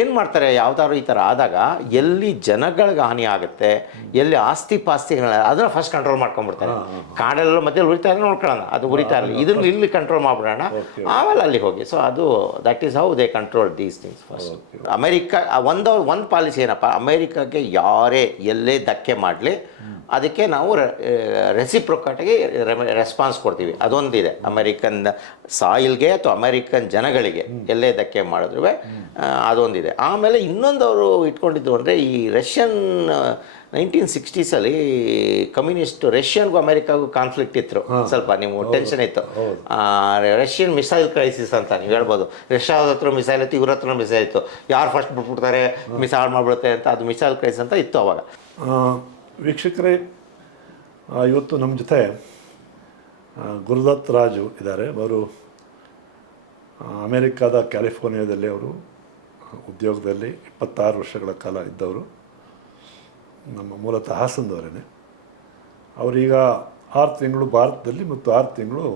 ಏನು ಮಾಡ್ತಾರೆ, ಯಾವ್ದಾದ್ರು ಈ ಥರ ಆದಾಗ ಎಲ್ಲಿ ಜನಗಳಿಗೆ ಹಾನಿ ಆಗುತ್ತೆ, ಎಲ್ಲಿ ಆಸ್ತಿ ಪಾಸ್ತಿಗಳ ಅದನ್ನ ಫಸ್ಟ್ ಕಂಟ್ರೋಲ್ ಮಾಡ್ಕೊಂಡ್ಬಿಡ್ತಾರೆ. ಕಾಡೆಲ್ಲ ಮಧ್ಯೆ ಉರಿತಾ ಇದ್ರೆ ನೋಡ್ಕೊಳ್ಳೋಣ, ಅದು ಉರಿತಾ ಇರಲಿ, ಇದನ್ನು ಇಲ್ಲಿ ಕಂಟ್ರೋಲ್ ಮಾಡ್ಬಿಡೋಣ, ಆಮೇಲೆ ಅಲ್ಲಿ ಹೋಗಿ. ಸೊ ಅದು that is how they control these things first. America ಒಂದು ಪಾಲಿಸಿ ಏನಪ್ಪ, ಅಮೆರಿಕಾಗೆ ಯಾರೇ ಎಲ್ಲೇ ಧಕ್ಕೆ ಮಾಡಲಿ ಅದಕ್ಕೆ ನಾವು ರೆಸಿಪ್ರೊಕೇಟಿಗೆ ರೆಸ್ಪಾನ್ಸ್ ಕೊಡ್ತೀವಿ. ಅದೊಂದಿದೆ ಅಮೆರಿಕನ್ ಸಾಯಿಲ್ಗೆ ಅಥವಾ ಅಮೆರಿಕನ್ ಜನಗಳಿಗೆ ಎಲ್ಲೇ ಧಕ್ಕೆ ಮಾಡಿದ್ರು ಅದೊಂದಿದೆ. ಆಮೇಲೆ ಇನ್ನೊಂದು ಅವರು ಇಟ್ಕೊಂಡಿದ್ದು ಅಂದರೆ ಈ ರಷ್ಯನ್ 1960s ಕಮ್ಯುನಿಸ್ಟ್ ರಷ್ಯನ್ಗೂ ಅಮೆರಿಕಾಗೂ ಕಾನ್ಫ್ಲಿಕ್ಟ್ ಇತ್ತು ಸ್ವಲ್ಪ, ನೀವು ಟೆನ್ಷನ್ ಇತ್ತು. ರಷ್ಯನ್ ಮಿಸೈಲ್ ಕ್ರೈಸಿಸ್ ಅಂತ ನೀವು ಹೇಳ್ಬೋದು. ರಷ್ಯಾದ ಹತ್ರ ಮಿಸೈಲ್ ಇತ್ತು, ಇವ್ರ ಹತ್ರ ಮಿಸೈಲ್ ಇತ್ತು, ಯಾರು ಫಸ್ಟ್ ಬಿಟ್ಬಿಡ್ತಾರೆ ಮಿಸೈಲ್ ಮಾಡಿಬಿಡುತ್ತೆ ಅಂತ, ಅದು ಮಿಸೈಲ್ ಕ್ರೈಸಿಸ್ ಅಂತ ಇತ್ತು ಅವಾಗ. ವೀಕ್ಷಕರೇ, ಇವತ್ತು ನಮ್ಮ ಜೊತೆ ಗುರುದತ್ ರಾಜು ಇದ್ದಾರೆ. ಅವರು ಅಮೇರಿಕಾದ ಕ್ಯಾಲಿಫೋರ್ನಿಯಾದಲ್ಲಿ ಅವರು ಉದ್ಯೋಗದಲ್ಲಿ 26 ವರ್ಷಗಳ ಕಾಲ ಇದ್ದವರು. ನಮ್ಮ ಮೂಲತಃ ಹಾಸನದವರೇ. ಅವರೀಗ 6 ತಿಂಗಳು ಭಾರತದಲ್ಲಿ ಮತ್ತು 6 ತಿಂಗಳು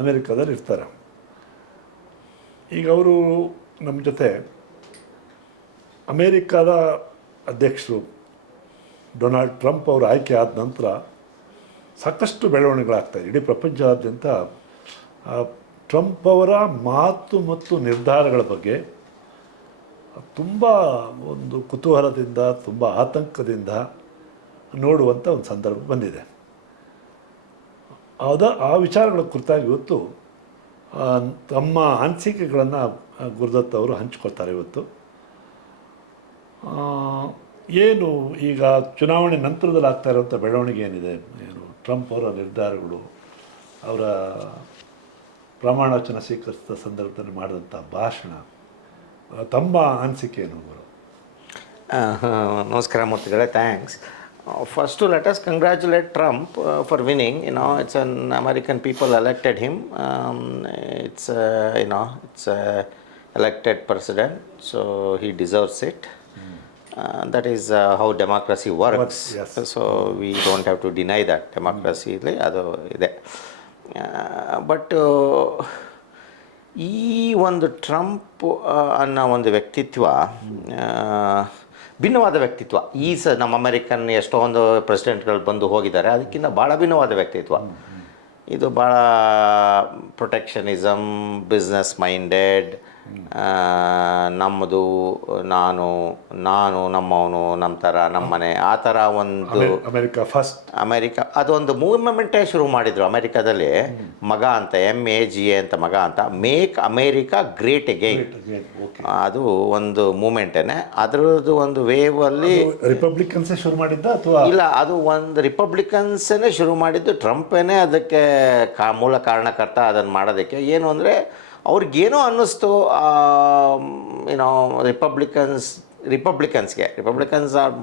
ಅಮೇರಿಕಾದಲ್ಲಿ ಇರ್ತಾರೆ. ಈಗ ಅವರು ನಮ್ಮ ಜೊತೆ ಅಮೇರಿಕಾದ ಅಧ್ಯಕ್ಷರು ಡೊನಾಲ್ಡ್ ಟ್ರಂಪ್ ಅವರು ಆಯ್ಕೆ ಆದ ನಂತರ ಸಾಕಷ್ಟು ಬೆಳವಣಿಗೆಗಳಾಗ್ತಾಯಿದೆ ಇಡೀ ಪ್ರಪಂಚದಾದ್ಯಂತ. ಟ್ರಂಪ್ ಅವರ ಮಾತು ಮತ್ತು ನಿರ್ಧಾರಗಳ ಬಗ್ಗೆ ತುಂಬ ಒಂದು ಕುತೂಹಲದಿಂದ, ತುಂಬ ಆತಂಕದಿಂದ ನೋಡುವಂಥ ಒಂದು ಸಂದರ್ಭ ಬಂದಿದೆ. ಆ ವಿಚಾರಗಳ ಕುರಿತಾಗಿ ಇವತ್ತು ತಮ್ಮ ಅನಿಸಿಕೆಗಳನ್ನು ಗುರುದತ್ ಅವರು ಹಂಚ್ಕೊಳ್ತಾರೆ. ಇವತ್ತು ಏನು ಈಗ ಚುನಾವಣೆ ನಂತರದಲ್ಲಿ ಆಗ್ತಾ ಇರೋಂಥ ಬೆಳವಣಿಗೆ ಏನಿದೆ, ಏನು ಟ್ರಂಪ್ ಅವರ ನಿರ್ಧಾರಗಳು, ಅವರ ಪ್ರಮಾಣ ವಚನ ಸ್ವೀಕರಿಸಿದ ಸಂದರ್ಭದಲ್ಲಿ ಮಾಡಿದಂಥ ಭಾಷಣ, ತಮ್ಮ ಅನಿಸಿಕೆ ಏನು? ನಮಸ್ಕಾರ ಮೂರ್ತಿಗಳೇ, thanks. First, let us congratulate Trump for winning. It's an American people elected him. It's elected president, so he deserves it. That is how democracy works. Yes. So we don't have to deny that democracy ಅದು ಇದೆ. But ಈ ಒಂದು Trump ಅನ್ನೋ ಒಂದು ವ್ಯಕ್ತಿತ್ವ ಭಿನ್ನವಾದ ವ್ಯಕ್ತಿತ್ವ. ನಮ್ಮ ಅಮೆರಿಕನ್ ಎಷ್ಟೊಂದು ಪ್ರೆಸಿಡೆಂಟ್ಗಳು ಬಂದು ಹೋಗಿದ್ದಾರೆ, ಅದಕ್ಕಿಂತ ಭಾಳ ಭಿನ್ನವಾದ ವ್ಯಕ್ತಿತ್ವ ಇದು. ಭಾಳ ಪ್ರೊಟೆಕ್ಷನಿಸಮ್, ಬಿಸ್ನೆಸ್ ಮೈಂಡೆಡ್, ನಮ್ಮದು ನಾನು ನಮ್ಮವನು, ನಮ್ಮ ಥರ ನಮ್ಮನೆ, ಆ ಥರ ಒಂದು ಅಮೆರಿಕ ಅದೊಂದು ಮೂವ್ಮೆಂಟೇ ಶುರು ಮಾಡಿದರು ಅಮೆರಿಕಾದಲ್ಲಿ. ಮಗ ಅಂತ MAGA ಅಂತ ಮಗ ಅಂತ, ಮೇಕ್ ಅಮೇರಿಕಾ ಗ್ರೇಟ್ ಅಗೈನ್, ಅದು ಒಂದು ಮೂಮೆಂಟೇನೆ. ಅದರದ್ದು ಒಂದು ವೇವಲ್ಲಿ ರಿಪಬ್ಲಿಕನ್ಸೇ ಶುರು ಮಾಡಿದ್ದ ಅಥವಾ ಇಲ್ಲ, ಅದು ಒಂದು ರಿಪಬ್ಲಿಕನ್ಸೇ ಶುರು ಮಾಡಿದ್ದು, ಟ್ರಂಪೇನೆ ಅದಕ್ಕೆ ಮೂಲ ಕಾರಣಕರ್ತ ಅದನ್ನು ಮಾಡೋದಕ್ಕೆ. ಏನು ಅಂದರೆ ಅವ್ರಿಗೇನೋ ಅನ್ನಿಸ್ತು, Republicans are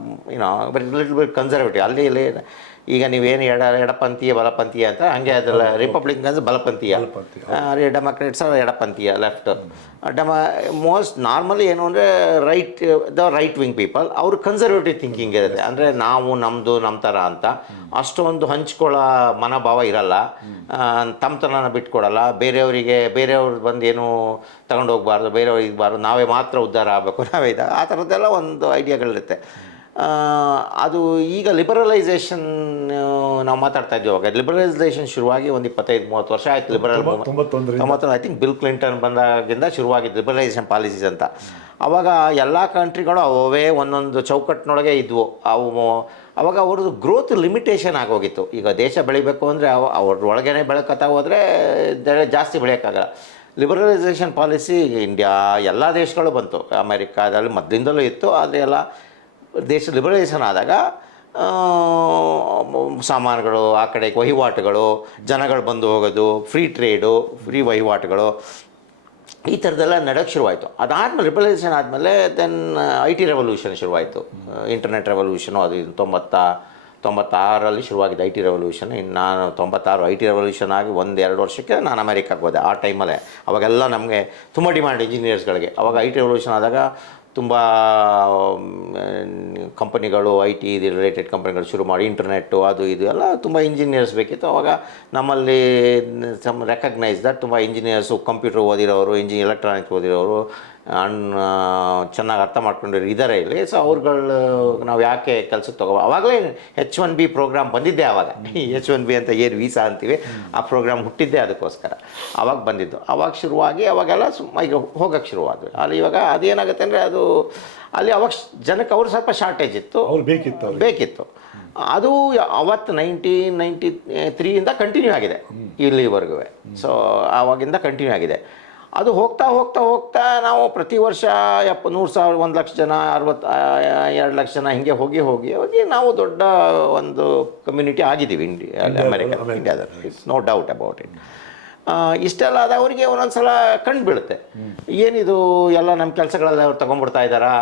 little bit conservative. ಅಲ್ಲಿ ಇಲ್ಲಿ ಈಗ ನೀವೇನು ಎಡಪಂಥೀಯ ಬಲಪಂಥೀಯ ಅಂತ, ಹಾಗೆ ಅದೆಲ್ಲ ರಿಪಬ್ಲಿಕನ್ಸ್ ಬಲಪಂಥೀಯ, ಡೆಮೊಕ್ರೇಟ್ಸ್ ಎಡಪಂಥೀಯ ಲೆಫ್ಟ್. ಮೋಸ್ಟ್ ನಾರ್ಮಲಿ ಏನು ಅಂದರೆ ರೈಟ್ ವಿಂಗ್ ಪೀಪಲ್, ಅವರು ಕನ್ಸರ್ವೇಟಿವ್ ಥಿಂಕಿಂಗ್ ಇರುತ್ತೆ. ಅಂದರೆ ನಾವು ನಮ್ಮದು ನಮ್ಮ ಥರ ಅಂತ ಅಷ್ಟೊಂದು ಹಂಚ್ಕೊಳ್ಳೋ ಮನೋಭಾವ ಇರಲ್ಲ, ತಮ್ಮತನ ಬಿಟ್ಕೊಡಲ್ಲ, ಬೇರೆಯವ್ರು ಬಂದು ಏನು ತಗೊಂಡು ಹೋಗ್ಬಾರ್ದು, ಬೇರೆಯವ್ರಿಗೆ ಇರಬಾರ್ದು, ನಾವೇ ಮಾತ್ರ ಉದ್ಧಾರ ಆಗಬೇಕು, ನಾವೇ ಆ ಥರದ್ದೆಲ್ಲ ಒಂದು ಐಡಿಯಾಗಳಿರುತ್ತೆ. ಅದು ಈಗ ಲಿಬರಲೈಸೇಷನ್ ನಾವು ಮಾತಾಡ್ತಾ ಇದ್ದೀವಿ. ಅವಾಗ ಲಿಬರಲೈಸೇಷನ್ ಶುರುವಾಗಿ ಒಂದು 25-30 ವರ್ಷ ಆಯಿತು. Liberal 91 I think bill Clinton ಬಂದಾಗಿಂದ ಶುರುವಾಗಿದ್ದು ಲಿಬರಲೈಸೇಷನ್ ಪಾಲಿಸೀಸ್ ಅಂತ. ಆವಾಗ ಎಲ್ಲ ಕಂಟ್ರಿಗಳು ಅವೇ ಒಂದೊಂದು ಚೌಕಟ್ಟಿನೊಳಗೆ ಇದ್ವು. ಅವಾಗ ಅವ್ರದ್ದು ಗ್ರೋತ್ ಲಿಮಿಟೇಷನ್ ಆಗೋಗಿತ್ತು. ಈಗ ದೇಶ ಬೆಳಿಬೇಕು ಅಂದರೆ ಅವ್ರೊಳಗೇ ಬೆಳಕತ್ತಾ ಹೋದರೆ ಜಾಸ್ತಿ ಬೆಳೆಯೋಕ್ಕಾಗಲ್ಲ. ಲಿಬರಲೈಸೇಷನ್ ಪಾಲಿಸಿ ಇಂಡಿಯಾ ಎಲ್ಲ ದೇಶಗಳು ಬಂತು, ಅಮೆರಿಕಾದಲ್ಲಿ ಮೊದಲಿಂದಲೂ ಇತ್ತು. ಆದರೆ ಎಲ್ಲ ದೇಶ ಲಿಬರಲೈಸೇಷನ್ ಆದಾಗ ಸಾಮಾನುಗಳು ಆ ಕಡೆ ವಹಿವಾಟುಗಳು, ಜನಗಳು ಬಂದು ಹೋಗೋದು, ಫ್ರೀ ಟ್ರೇಡು, ಫ್ರೀ ವಹಿವಾಟುಗಳು, ಈ ಥರದ್ದೆಲ್ಲ ನಡೆಯೋಕ್ಕೆ ಶುರುವಾಯಿತು. ಅದಾದಮೇಲೆ ಲಿಬರಲೈಸೇಷನ್ ಆದಮೇಲೆ ದೆನ್ IT ರೆವಲ್ಯೂಷನ್ ಶುರುವಾಯಿತು, ಇಂಟರ್ನೆಟ್ ರೆವಲ್ಯೂಷನು. ಅದು 96ರಲ್ಲಿ ಶುರುವಾಗಿದೆ IT ರೆವಲ್ಯೂಷನ್. ಇನ್ನು ನಾನು 96 IT ರೆವಲ್ಯೂಷನ್ ಆಗಿ 1-2 ವರ್ಷಕ್ಕೆ ನಾನು ಅಮೆರಿಕಕ್ಕೆ ಹೋದೆ. ಆ ಟೈಮಲ್ಲೇ ಅವಾಗೆಲ್ಲ ನಮಗೆ ತುಂಬ ಡಿಮ್ಯಾಂಡ್ ಇಂಜಿನಿಯರ್ಸ್ಗಳಿಗೆ. ಅವಾಗ IT ರೆವಲ್ಯೂಷನ್ ಆದಾಗ ತುಂಬ ಕಂಪನಿಗಳು IT ರಿಲೇಟೆಡ್ ಕಂಪನಿಗಳು ಶುರು ಮಾಡಿ, ಇಂಟರ್ನೆಟ್ಟು ಅದು ಇದು ಎಲ್ಲ ತುಂಬ ಇಂಜಿನಿಯರ್ಸ್ ಬೇಕಿತ್ತು. ಅವಾಗ ನಮ್ಮಲ್ಲಿ ರೆಕಗ್ನೈಸ್ ದಟ್ ತುಂಬ ಇಂಜಿನಿಯರ್ಸು, ಕಂಪ್ಯೂಟರ್ ಓದಿರೋರು, ಎಲೆಕ್ಟ್ರಾನಿಕ್ಸ್ ಓದಿರೋರು, ಚೆನ್ನಾಗಿ ಅರ್ಥ ಮಾಡ್ಕೊಂಡಿರೋ ಇದ್ದಾರೆ ಇಲ್ಲಿ. ಸೊ ಅವ್ರುಗಳು ನಾವು ಯಾಕೆ ಕೆಲಸಕ್ಕೆ ಆವಾಗಲೇ H1B ಪ್ರೋಗ್ರಾಮ್ ಬಂದಿದ್ದೆ. ಆವಾಗ H1B ಅಂತ ಏನು ವೀಸಾ ಅಂತೀವಿ, ಆ ಪ್ರೋಗ್ರಾಮ್ ಹುಟ್ಟಿದ್ದೆ ಅದಕ್ಕೋಸ್ಕರ. ಆವಾಗ ಬಂದಿದ್ದು, ಆವಾಗ ಶುರುವಾಗಿ ಅವಾಗೆಲ್ಲ ಈಗ ಹೋಗೋಕ್ಕೆ ಶುರುವಾದ್ವಿ ಅಲ್ಲಿ. ಇವಾಗ ಅದೇನಾಗುತ್ತೆ ಅಂದರೆ ಅದು ಅಲ್ಲಿ ಅವಾಗ ಜನಕ್ಕೆ ಅವ್ರು ಸ್ವಲ್ಪ ಶಾರ್ಟೇಜ್ ಇತ್ತು, ಅವ್ರು ಬೇಕಿತ್ತು. ಅದು ಅವತ್ತು 1993 ಕಂಟಿನ್ಯೂ ಆಗಿದೆ ಇಲ್ಲಿವರೆಗೂ. ಸೊ ಆವಾಗಿಂದ ಕಂಟಿನ್ಯೂ ಆಗಿದೆ. ಅದು ಹೋಗ್ತಾ ಹೋಗ್ತಾ ಹೋಗ್ತಾ ನಾವು ಪ್ರತಿ ವರ್ಷ 100,000 1 ಲಕ್ಷ ಜನ 2 ಲಕ್ಷ ಜನ ಹಿಂಗೆ ಹೋಗಿ ಹೋಗಿ ಹೋಗಿ ನಾವು ದೊಡ್ಡ ಒಂದು ಕಮ್ಯುನಿಟಿ ಆಗಿದ್ದೀವಿ ಇಂಡಿಯಾದಲ್ಲಿ. It's no doubt about it. ಇಷ್ಟೆಲ್ಲ ಆದ ಅವರಿಗೆ ಒಂದೊಂದು ಸಲ ಕಂಡು ಬೀಳುತ್ತೆ, ಏನಿದು ಎಲ್ಲ ನಮ್ಮ ಕೆಲಸಗಳೆಲ್ಲ ಅವ್ರು ತೊಗೊಂಡ್ಬಿಡ್ತಾ ಇದ್ದಾರಾ,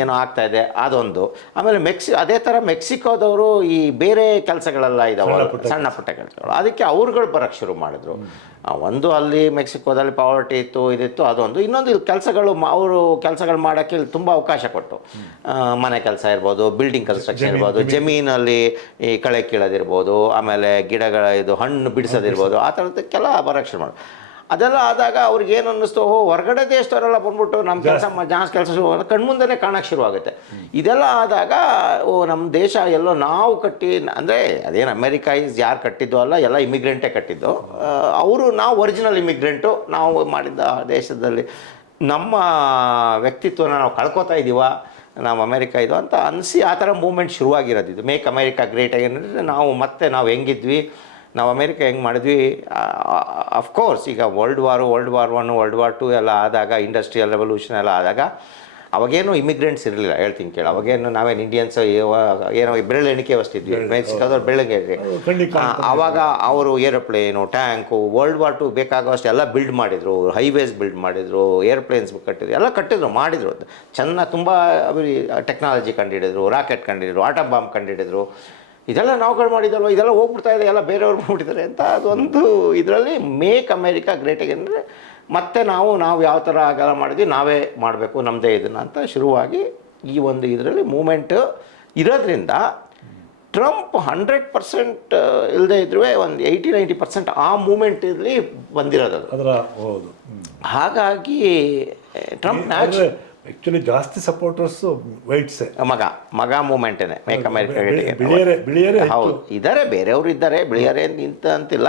ಏನೋ ಆಗ್ತಾ ಇದೆ ಅದೊಂದು. ಆಮೇಲೆ ಅದೇ ಥರ ಮೆಕ್ಸಿಕೋದವರು ಈ ಬೇರೆ ಕೆಲಸಗಳೆಲ್ಲ ಇದಾವೆ, ಸಣ್ಣ ಪುಟ್ಟ ಕೆಲಸಗಳು, ಅದಕ್ಕೆ ಅವ್ರುಗಳು ಬರೋಕ್ಕೆ ಶುರು ಮಾಡಿದ್ರು. ಒಂದು ಅಲ್ಲಿ ಮೆಕ್ಸಿಕೋದಲ್ಲಿ ಪಾವರ್ಟಿ ಇತ್ತು, ಇದಿತ್ತು, ಅದೊಂದು. ಇನ್ನೊಂದು ಇಲ್ಲಿ ಅವರು ಕೆಲಸಗಳು ಮಾಡೋಕ್ಕೆ ಇಲ್ಲಿ ತುಂಬ ಅವಕಾಶ ಕೊಟ್ಟು, ಮನೆ ಕೆಲಸ ಇರ್ಬೋದು, ಬಿಲ್ಡಿಂಗ್ ಕನ್ಸ್ಟ್ರಕ್ಷನ್ ಇರ್ಬೋದು, ಜಮೀನಲ್ಲಿ ಈ ಕಳೆ ಕೀಳೋದಿರ್ಬೋದು, ಆಮೇಲೆ ಗಿಡಗಳ ಇದು ಹಣ್ಣು ಬಿಡಿಸೋದಿರ್ಬೋದು, ಆ ಥರದಕ್ಕೆಲ್ಲ ಬರೋಕ್ಕೆ ಶುರು ಮಾಡಿ. ಅದೆಲ್ಲ ಆದಾಗ ಅವ್ರಿಗೇನು ಅನ್ನಿಸ್ತು, ಹೊರಗಡೆ ದೇಶದವರೆಲ್ಲ ಬಂದ್ಬಿಟ್ಟು ನಮ್ಮ ಜಾಸ್ತಿ ಕೆಲಸ ಶುರು ಕಣ್ಮುಂದೆನೇ ಕಾಣೋಕ್ಕೆ ಶುರುವಾಗುತ್ತೆ. ಇದೆಲ್ಲ ಆದಾಗ ನಮ್ಮ ದೇಶ ಎಲ್ಲೋ ನಾವು ಅಂದರೆ ಅದೇನು ಅಮೆರಿಕಾ ಯಾರು ಕಟ್ಟಿದ್ದು ಅಲ್ಲ, ಎಲ್ಲ ಇಮಿಗ್ರೆಂಟೇ ಕಟ್ಟಿದ್ದು ನಾವು ಒರಿಜಿನಲ್ ಇಮಿಗ್ರೆಂಟು. ನಾವು ಮಾಡಿದ್ದ ದೇಶದಲ್ಲಿ ನಮ್ಮ ವ್ಯಕ್ತಿತ್ವನ ನಾವು ಕಳ್ಕೊತಾ ಇದ್ದೀವ, ನಾವು ಅಮೆರಿಕ ಇದು ಅಂತ ಅನಿಸಿ ಆ ಥರ ಮೂವ್ಮೆಂಟ್ ಶುರುವಾಗಿರೋದಿದ್ದು. ಮೇಕ್ ಅಮೆರಿಕಾ ಗ್ರೇಟ್ ಆಗಿ ಅಂದರೆ ನಾವು ಹೆಂಗಿದ್ವಿ, ನಾವು ಅಮೇರಿಕ ಹೆಂಗೆ ಮಾಡಿದ್ವಿ. ಅಫ್ಕೋರ್ಸ್ ಈಗ ವರ್ಲ್ಡ್ ವಾರ್ 1 ವರ್ಲ್ಡ್ ವಾರ್ 2 ಎಲ್ಲ ಆದಾಗ, ಇಂಡಸ್ಟ್ರಿಯಲ್ ರೆವಲ್ಯೂಷನ್ ಎಲ್ಲ ಆದಾಗ ಅವಾಗೇನು ಇಮಿಗ್ರೆಂಟ್ಸ್ ಇರಲಿಲ್ಲ. ಹೇಳ್ತೀನಿ ಕೇಳಿ, ಅವಾಗೇನು ನಾವೇನು ಇಂಡಿಯನ್ಸ್ ಏನೋ ಬೆರಳು ಎಣಿಕೆ ಅಷ್ಟಿದ್ವಿ. ಮೆಕ್ಸಿಕೋದವ್ರು ಬೆಳ್ಳಗೆ ಆವಾಗ ಅವರು ಏರೋಪ್ಲೇನು, ಟ್ಯಾಂಕು, ವರ್ಲ್ಡ್ ವಾರ್ 2 ಬೇಕಾಗೋಷ್ಟು ಎಲ್ಲ ಬಿಲ್ಡ್ ಮಾಡಿದರು, ಹೈವೇಸ್ ಬಿಲ್ಡ್ ಮಾಡಿದರು, ಏರ್ಪ್ಲೇನ್ಸ್ ಕಟ್ಟಿದ್ರು, ಎಲ್ಲ ಮಾಡಿದರು. ಚೆನ್ನಾಗಿ ತುಂಬ ಟೆಕ್ನಾಲಜಿ ಕಂಡುಹಿಡಿದ್ರು, ರಾಕೆಟ್ ಕಂಡುಹಿಡಿದ್ರು, ಆಟಮ್ ಬಾಂಬ್ ಕಂಡುಹಿಡಿದ್ರು. ಇದೆಲ್ಲ ನಾವುಗಳು ಮಾಡಿದಲ್ವ, ಇದೆಲ್ಲ ಹೋಗ್ಬಿಡ್ತಾ ಇದೆ, ಎಲ್ಲ ಬೇರೆಯವ್ರು ಮಾಡ್ಬಿಟ್ಟಿದ್ದಾರೆ ಅಂತ. ಅದೊಂದು ಇದರಲ್ಲಿ ಮೇಕ್ ಅಮೇರಿಕಾ ಗ್ರೇಟ್ ಆಗಿ ಅಂದರೆ ಮತ್ತೆ ನಾವು ಯಾವ ಥರ ಆಗಲ್ಲ ಮಾಡಿದ್ವಿ, ನಾವೇ ಮಾಡಬೇಕು ನಮ್ಮದೇ ಇದನ್ನು ಅಂತ ಶುರುವಾಗಿ ಈ ಒಂದು ಇದರಲ್ಲಿ ಮೂಮೆಂಟ್ ಇರೋದ್ರಿಂದ ಟ್ರಂಪ್ 100% ಇಲ್ಲದೆ ಇದ್ರೂ ಒಂದು 80-90% ಆ ಮೂಮೆಂಟಲ್ಲಿ ಬಂದಿರೋದು ಅದರ. ಹೌದು. ಹಾಗಾಗಿ ಟ್ರಂಪ್ ಆ್ಯಕ್ಚುಲಿ ಜಾಸ್ತಿ ಸಪೋರ್ಟರ್ಸು ವೈಟ್ಸೇ, ಮಗ ಮೂಮೆಂಟೇನೆ ಮೇಕ್ ಅಮೆರಿಕಾ. ಹೌದು, ಇದ್ದಾರೆ, ಬೇರೆಯವರು ಇದ್ದಾರೆ, ಬಿಳಿಯರೇ ಅಂತಿಲ್ಲ.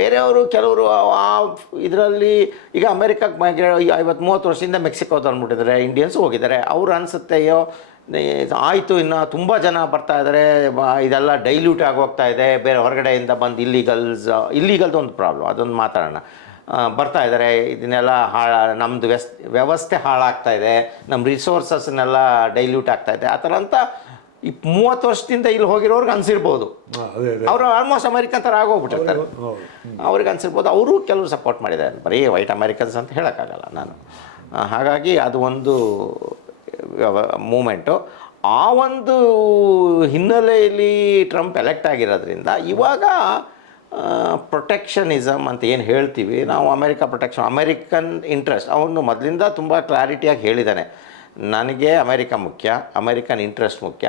ಬೇರೆಯವರು ಕೆಲವರು ಆ ಇದರಲ್ಲಿ ಈಗ ಅಮೆರಿಕಕ್ಕೆ 50-30 ವರ್ಷದಿಂದ ಮೆಕ್ಸಿಕೋದು ಅಂದ್ಬಿಟ್ಟಿದ್ದಾರೆ, ಇಂಡಿಯನ್ಸ್ ಹೋಗಿದ್ದಾರೆ. ಅವ್ರು ಅನಿಸುತ್ತೆ, ಅಯ್ಯೋ ಆಯಿತು, ಇನ್ನು ತುಂಬ ಜನ ಬರ್ತಾ ಇದ್ದಾರೆ, ಇದೆಲ್ಲ ಡೈಲ್ಯೂಟ್ ಆಗೋಗ್ತಾ ಇದೆ, ಬೇರೆ ಹೊರಗಡೆಯಿಂದ ಬಂದು ಇಲ್ಲಿಗಲ್ದು ಒಂದು ಪ್ರಾಬ್ಲಮ್, ಅದೊಂದು ಮಾತಾಡೋಣ. ಬರ್ತಾ ಇದ್ದಾರೆ, ಇದನ್ನೆಲ್ಲ ನಮ್ಮದು ವ್ಯವಸ್ಥೆ ಹಾಳಾಗ್ತಾ ಇದೆ, ನಮ್ಮ ರಿಸೋರ್ಸಸ್ನೆಲ್ಲ ಡೈಲ್ಯೂಟ್ ಆಗ್ತಾ ಇದೆ, ಆ ಥರ ಅಂತ 30 ವರ್ಷದಿಂದ ಇಲ್ಲಿ ಹೋಗಿರೋರ್ಗೆ ಅನಿಸಿರ್ಬೋದು. ಅವರು ಆಲ್ಮೋಸ್ಟ್ ಅಮೆರಿಕನ್ ಥರ ಆಗೋಗ್ಬಿಟ್ಟಿರ್ತಾರೆ, ಅವ್ರಿಗೆ ಅನಿಸಿರ್ಬೋದು. ಅವರು ಕೆಲವರು ಸಪೋರ್ಟ್ ಮಾಡಿದ್ದಾರೆ, ಬರೀ ವೈಟ್ ಅಮೆರಿಕನ್ಸ್ ಅಂತ ಹೇಳೋಕ್ಕಾಗಲ್ಲ ನಾನು. ಹಾಗಾಗಿ ಅದು ಒಂದು ಮೂಮೆಂಟು. ಆ ಒಂದು ಹಿನ್ನೆಲೆಯಲ್ಲಿ ಟ್ರಂಪ್ ಎಲೆಕ್ಟ್ ಆಗಿರೋದ್ರಿಂದ ಇವಾಗ ಪ್ರೊಟೆಕ್ಷನಿಸಮ್ ಅಂತ ಏನು ಹೇಳ್ತೀವಿ ನಾವು, ಅಮೆರಿಕನ್ ಇಂಟ್ರೆಸ್ಟ್, ಅವನು ಮೊದಲಿಂದ ತುಂಬ ಕ್ಲಾರಿಟಿಯಾಗಿ ಹೇಳಿದ್ದಾನೆ, ನನಗೆ ಅಮೆರಿಕ ಮುಖ್ಯ, ಅಮೆರಿಕನ್ ಇಂಟ್ರೆಸ್ಟ್ ಮುಖ್ಯ,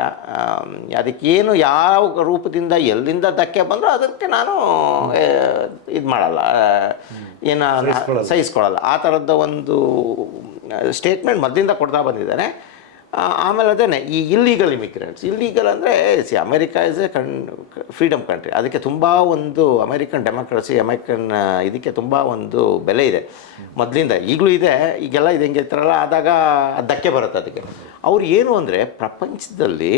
ಅದಕ್ಕೇನು ಯಾವ ರೂಪದಿಂದ ಎಲ್ಲಿಂದ ಧಕ್ಕೆ ಬಂದರೂ ಅದಕ್ಕೆ ನಾನು ಇದು ಮಾಡಲ್ಲ, ಏನು ಸಹಿಸ್ಕೊಳ್ಳಲ್ಲ, ಆ ಥರದ ಒಂದು ಸ್ಟೇಟ್ಮೆಂಟ್ ಮೊದಲಿಂದ ಕೊಡ್ತಾ ಬಂದಿದ್ದಾನೆ. ಆಮೇಲೆ ಅದೇ ಈ ಇಲ್ಲೀಗಲ್ ಇಮಿಗ್ರೆಂಟ್ಸ್, ಇಲ್ಲೀಗಲ್ ಅಂದರೆ America is A freedom country, ಅದಕ್ಕೆ ತುಂಬ ಒಂದು ಅಮೆರಿಕನ್ ಡೆಮೋಕ್ರಸಿ, ಅಮೆರಿಕನ್ ಇದಕ್ಕೆ ತುಂಬ ಒಂದು ಬೆಲೆ ಇದೆ ಮೊದಲಿಂದ, ಈಗಲೂ ಇದೆ. ಈಗೆಲ್ಲ ಇದು ಹೆಂಗೆ ಇರ್ತಾರಲ್ಲ, ಆದಾಗ ಧಕ್ಕೆ ಬರುತ್ತೆ ಅದಕ್ಕೆ. ಅವ್ರು ಏನು ಅಂದರೆ ಪ್ರಪಂಚದಲ್ಲಿ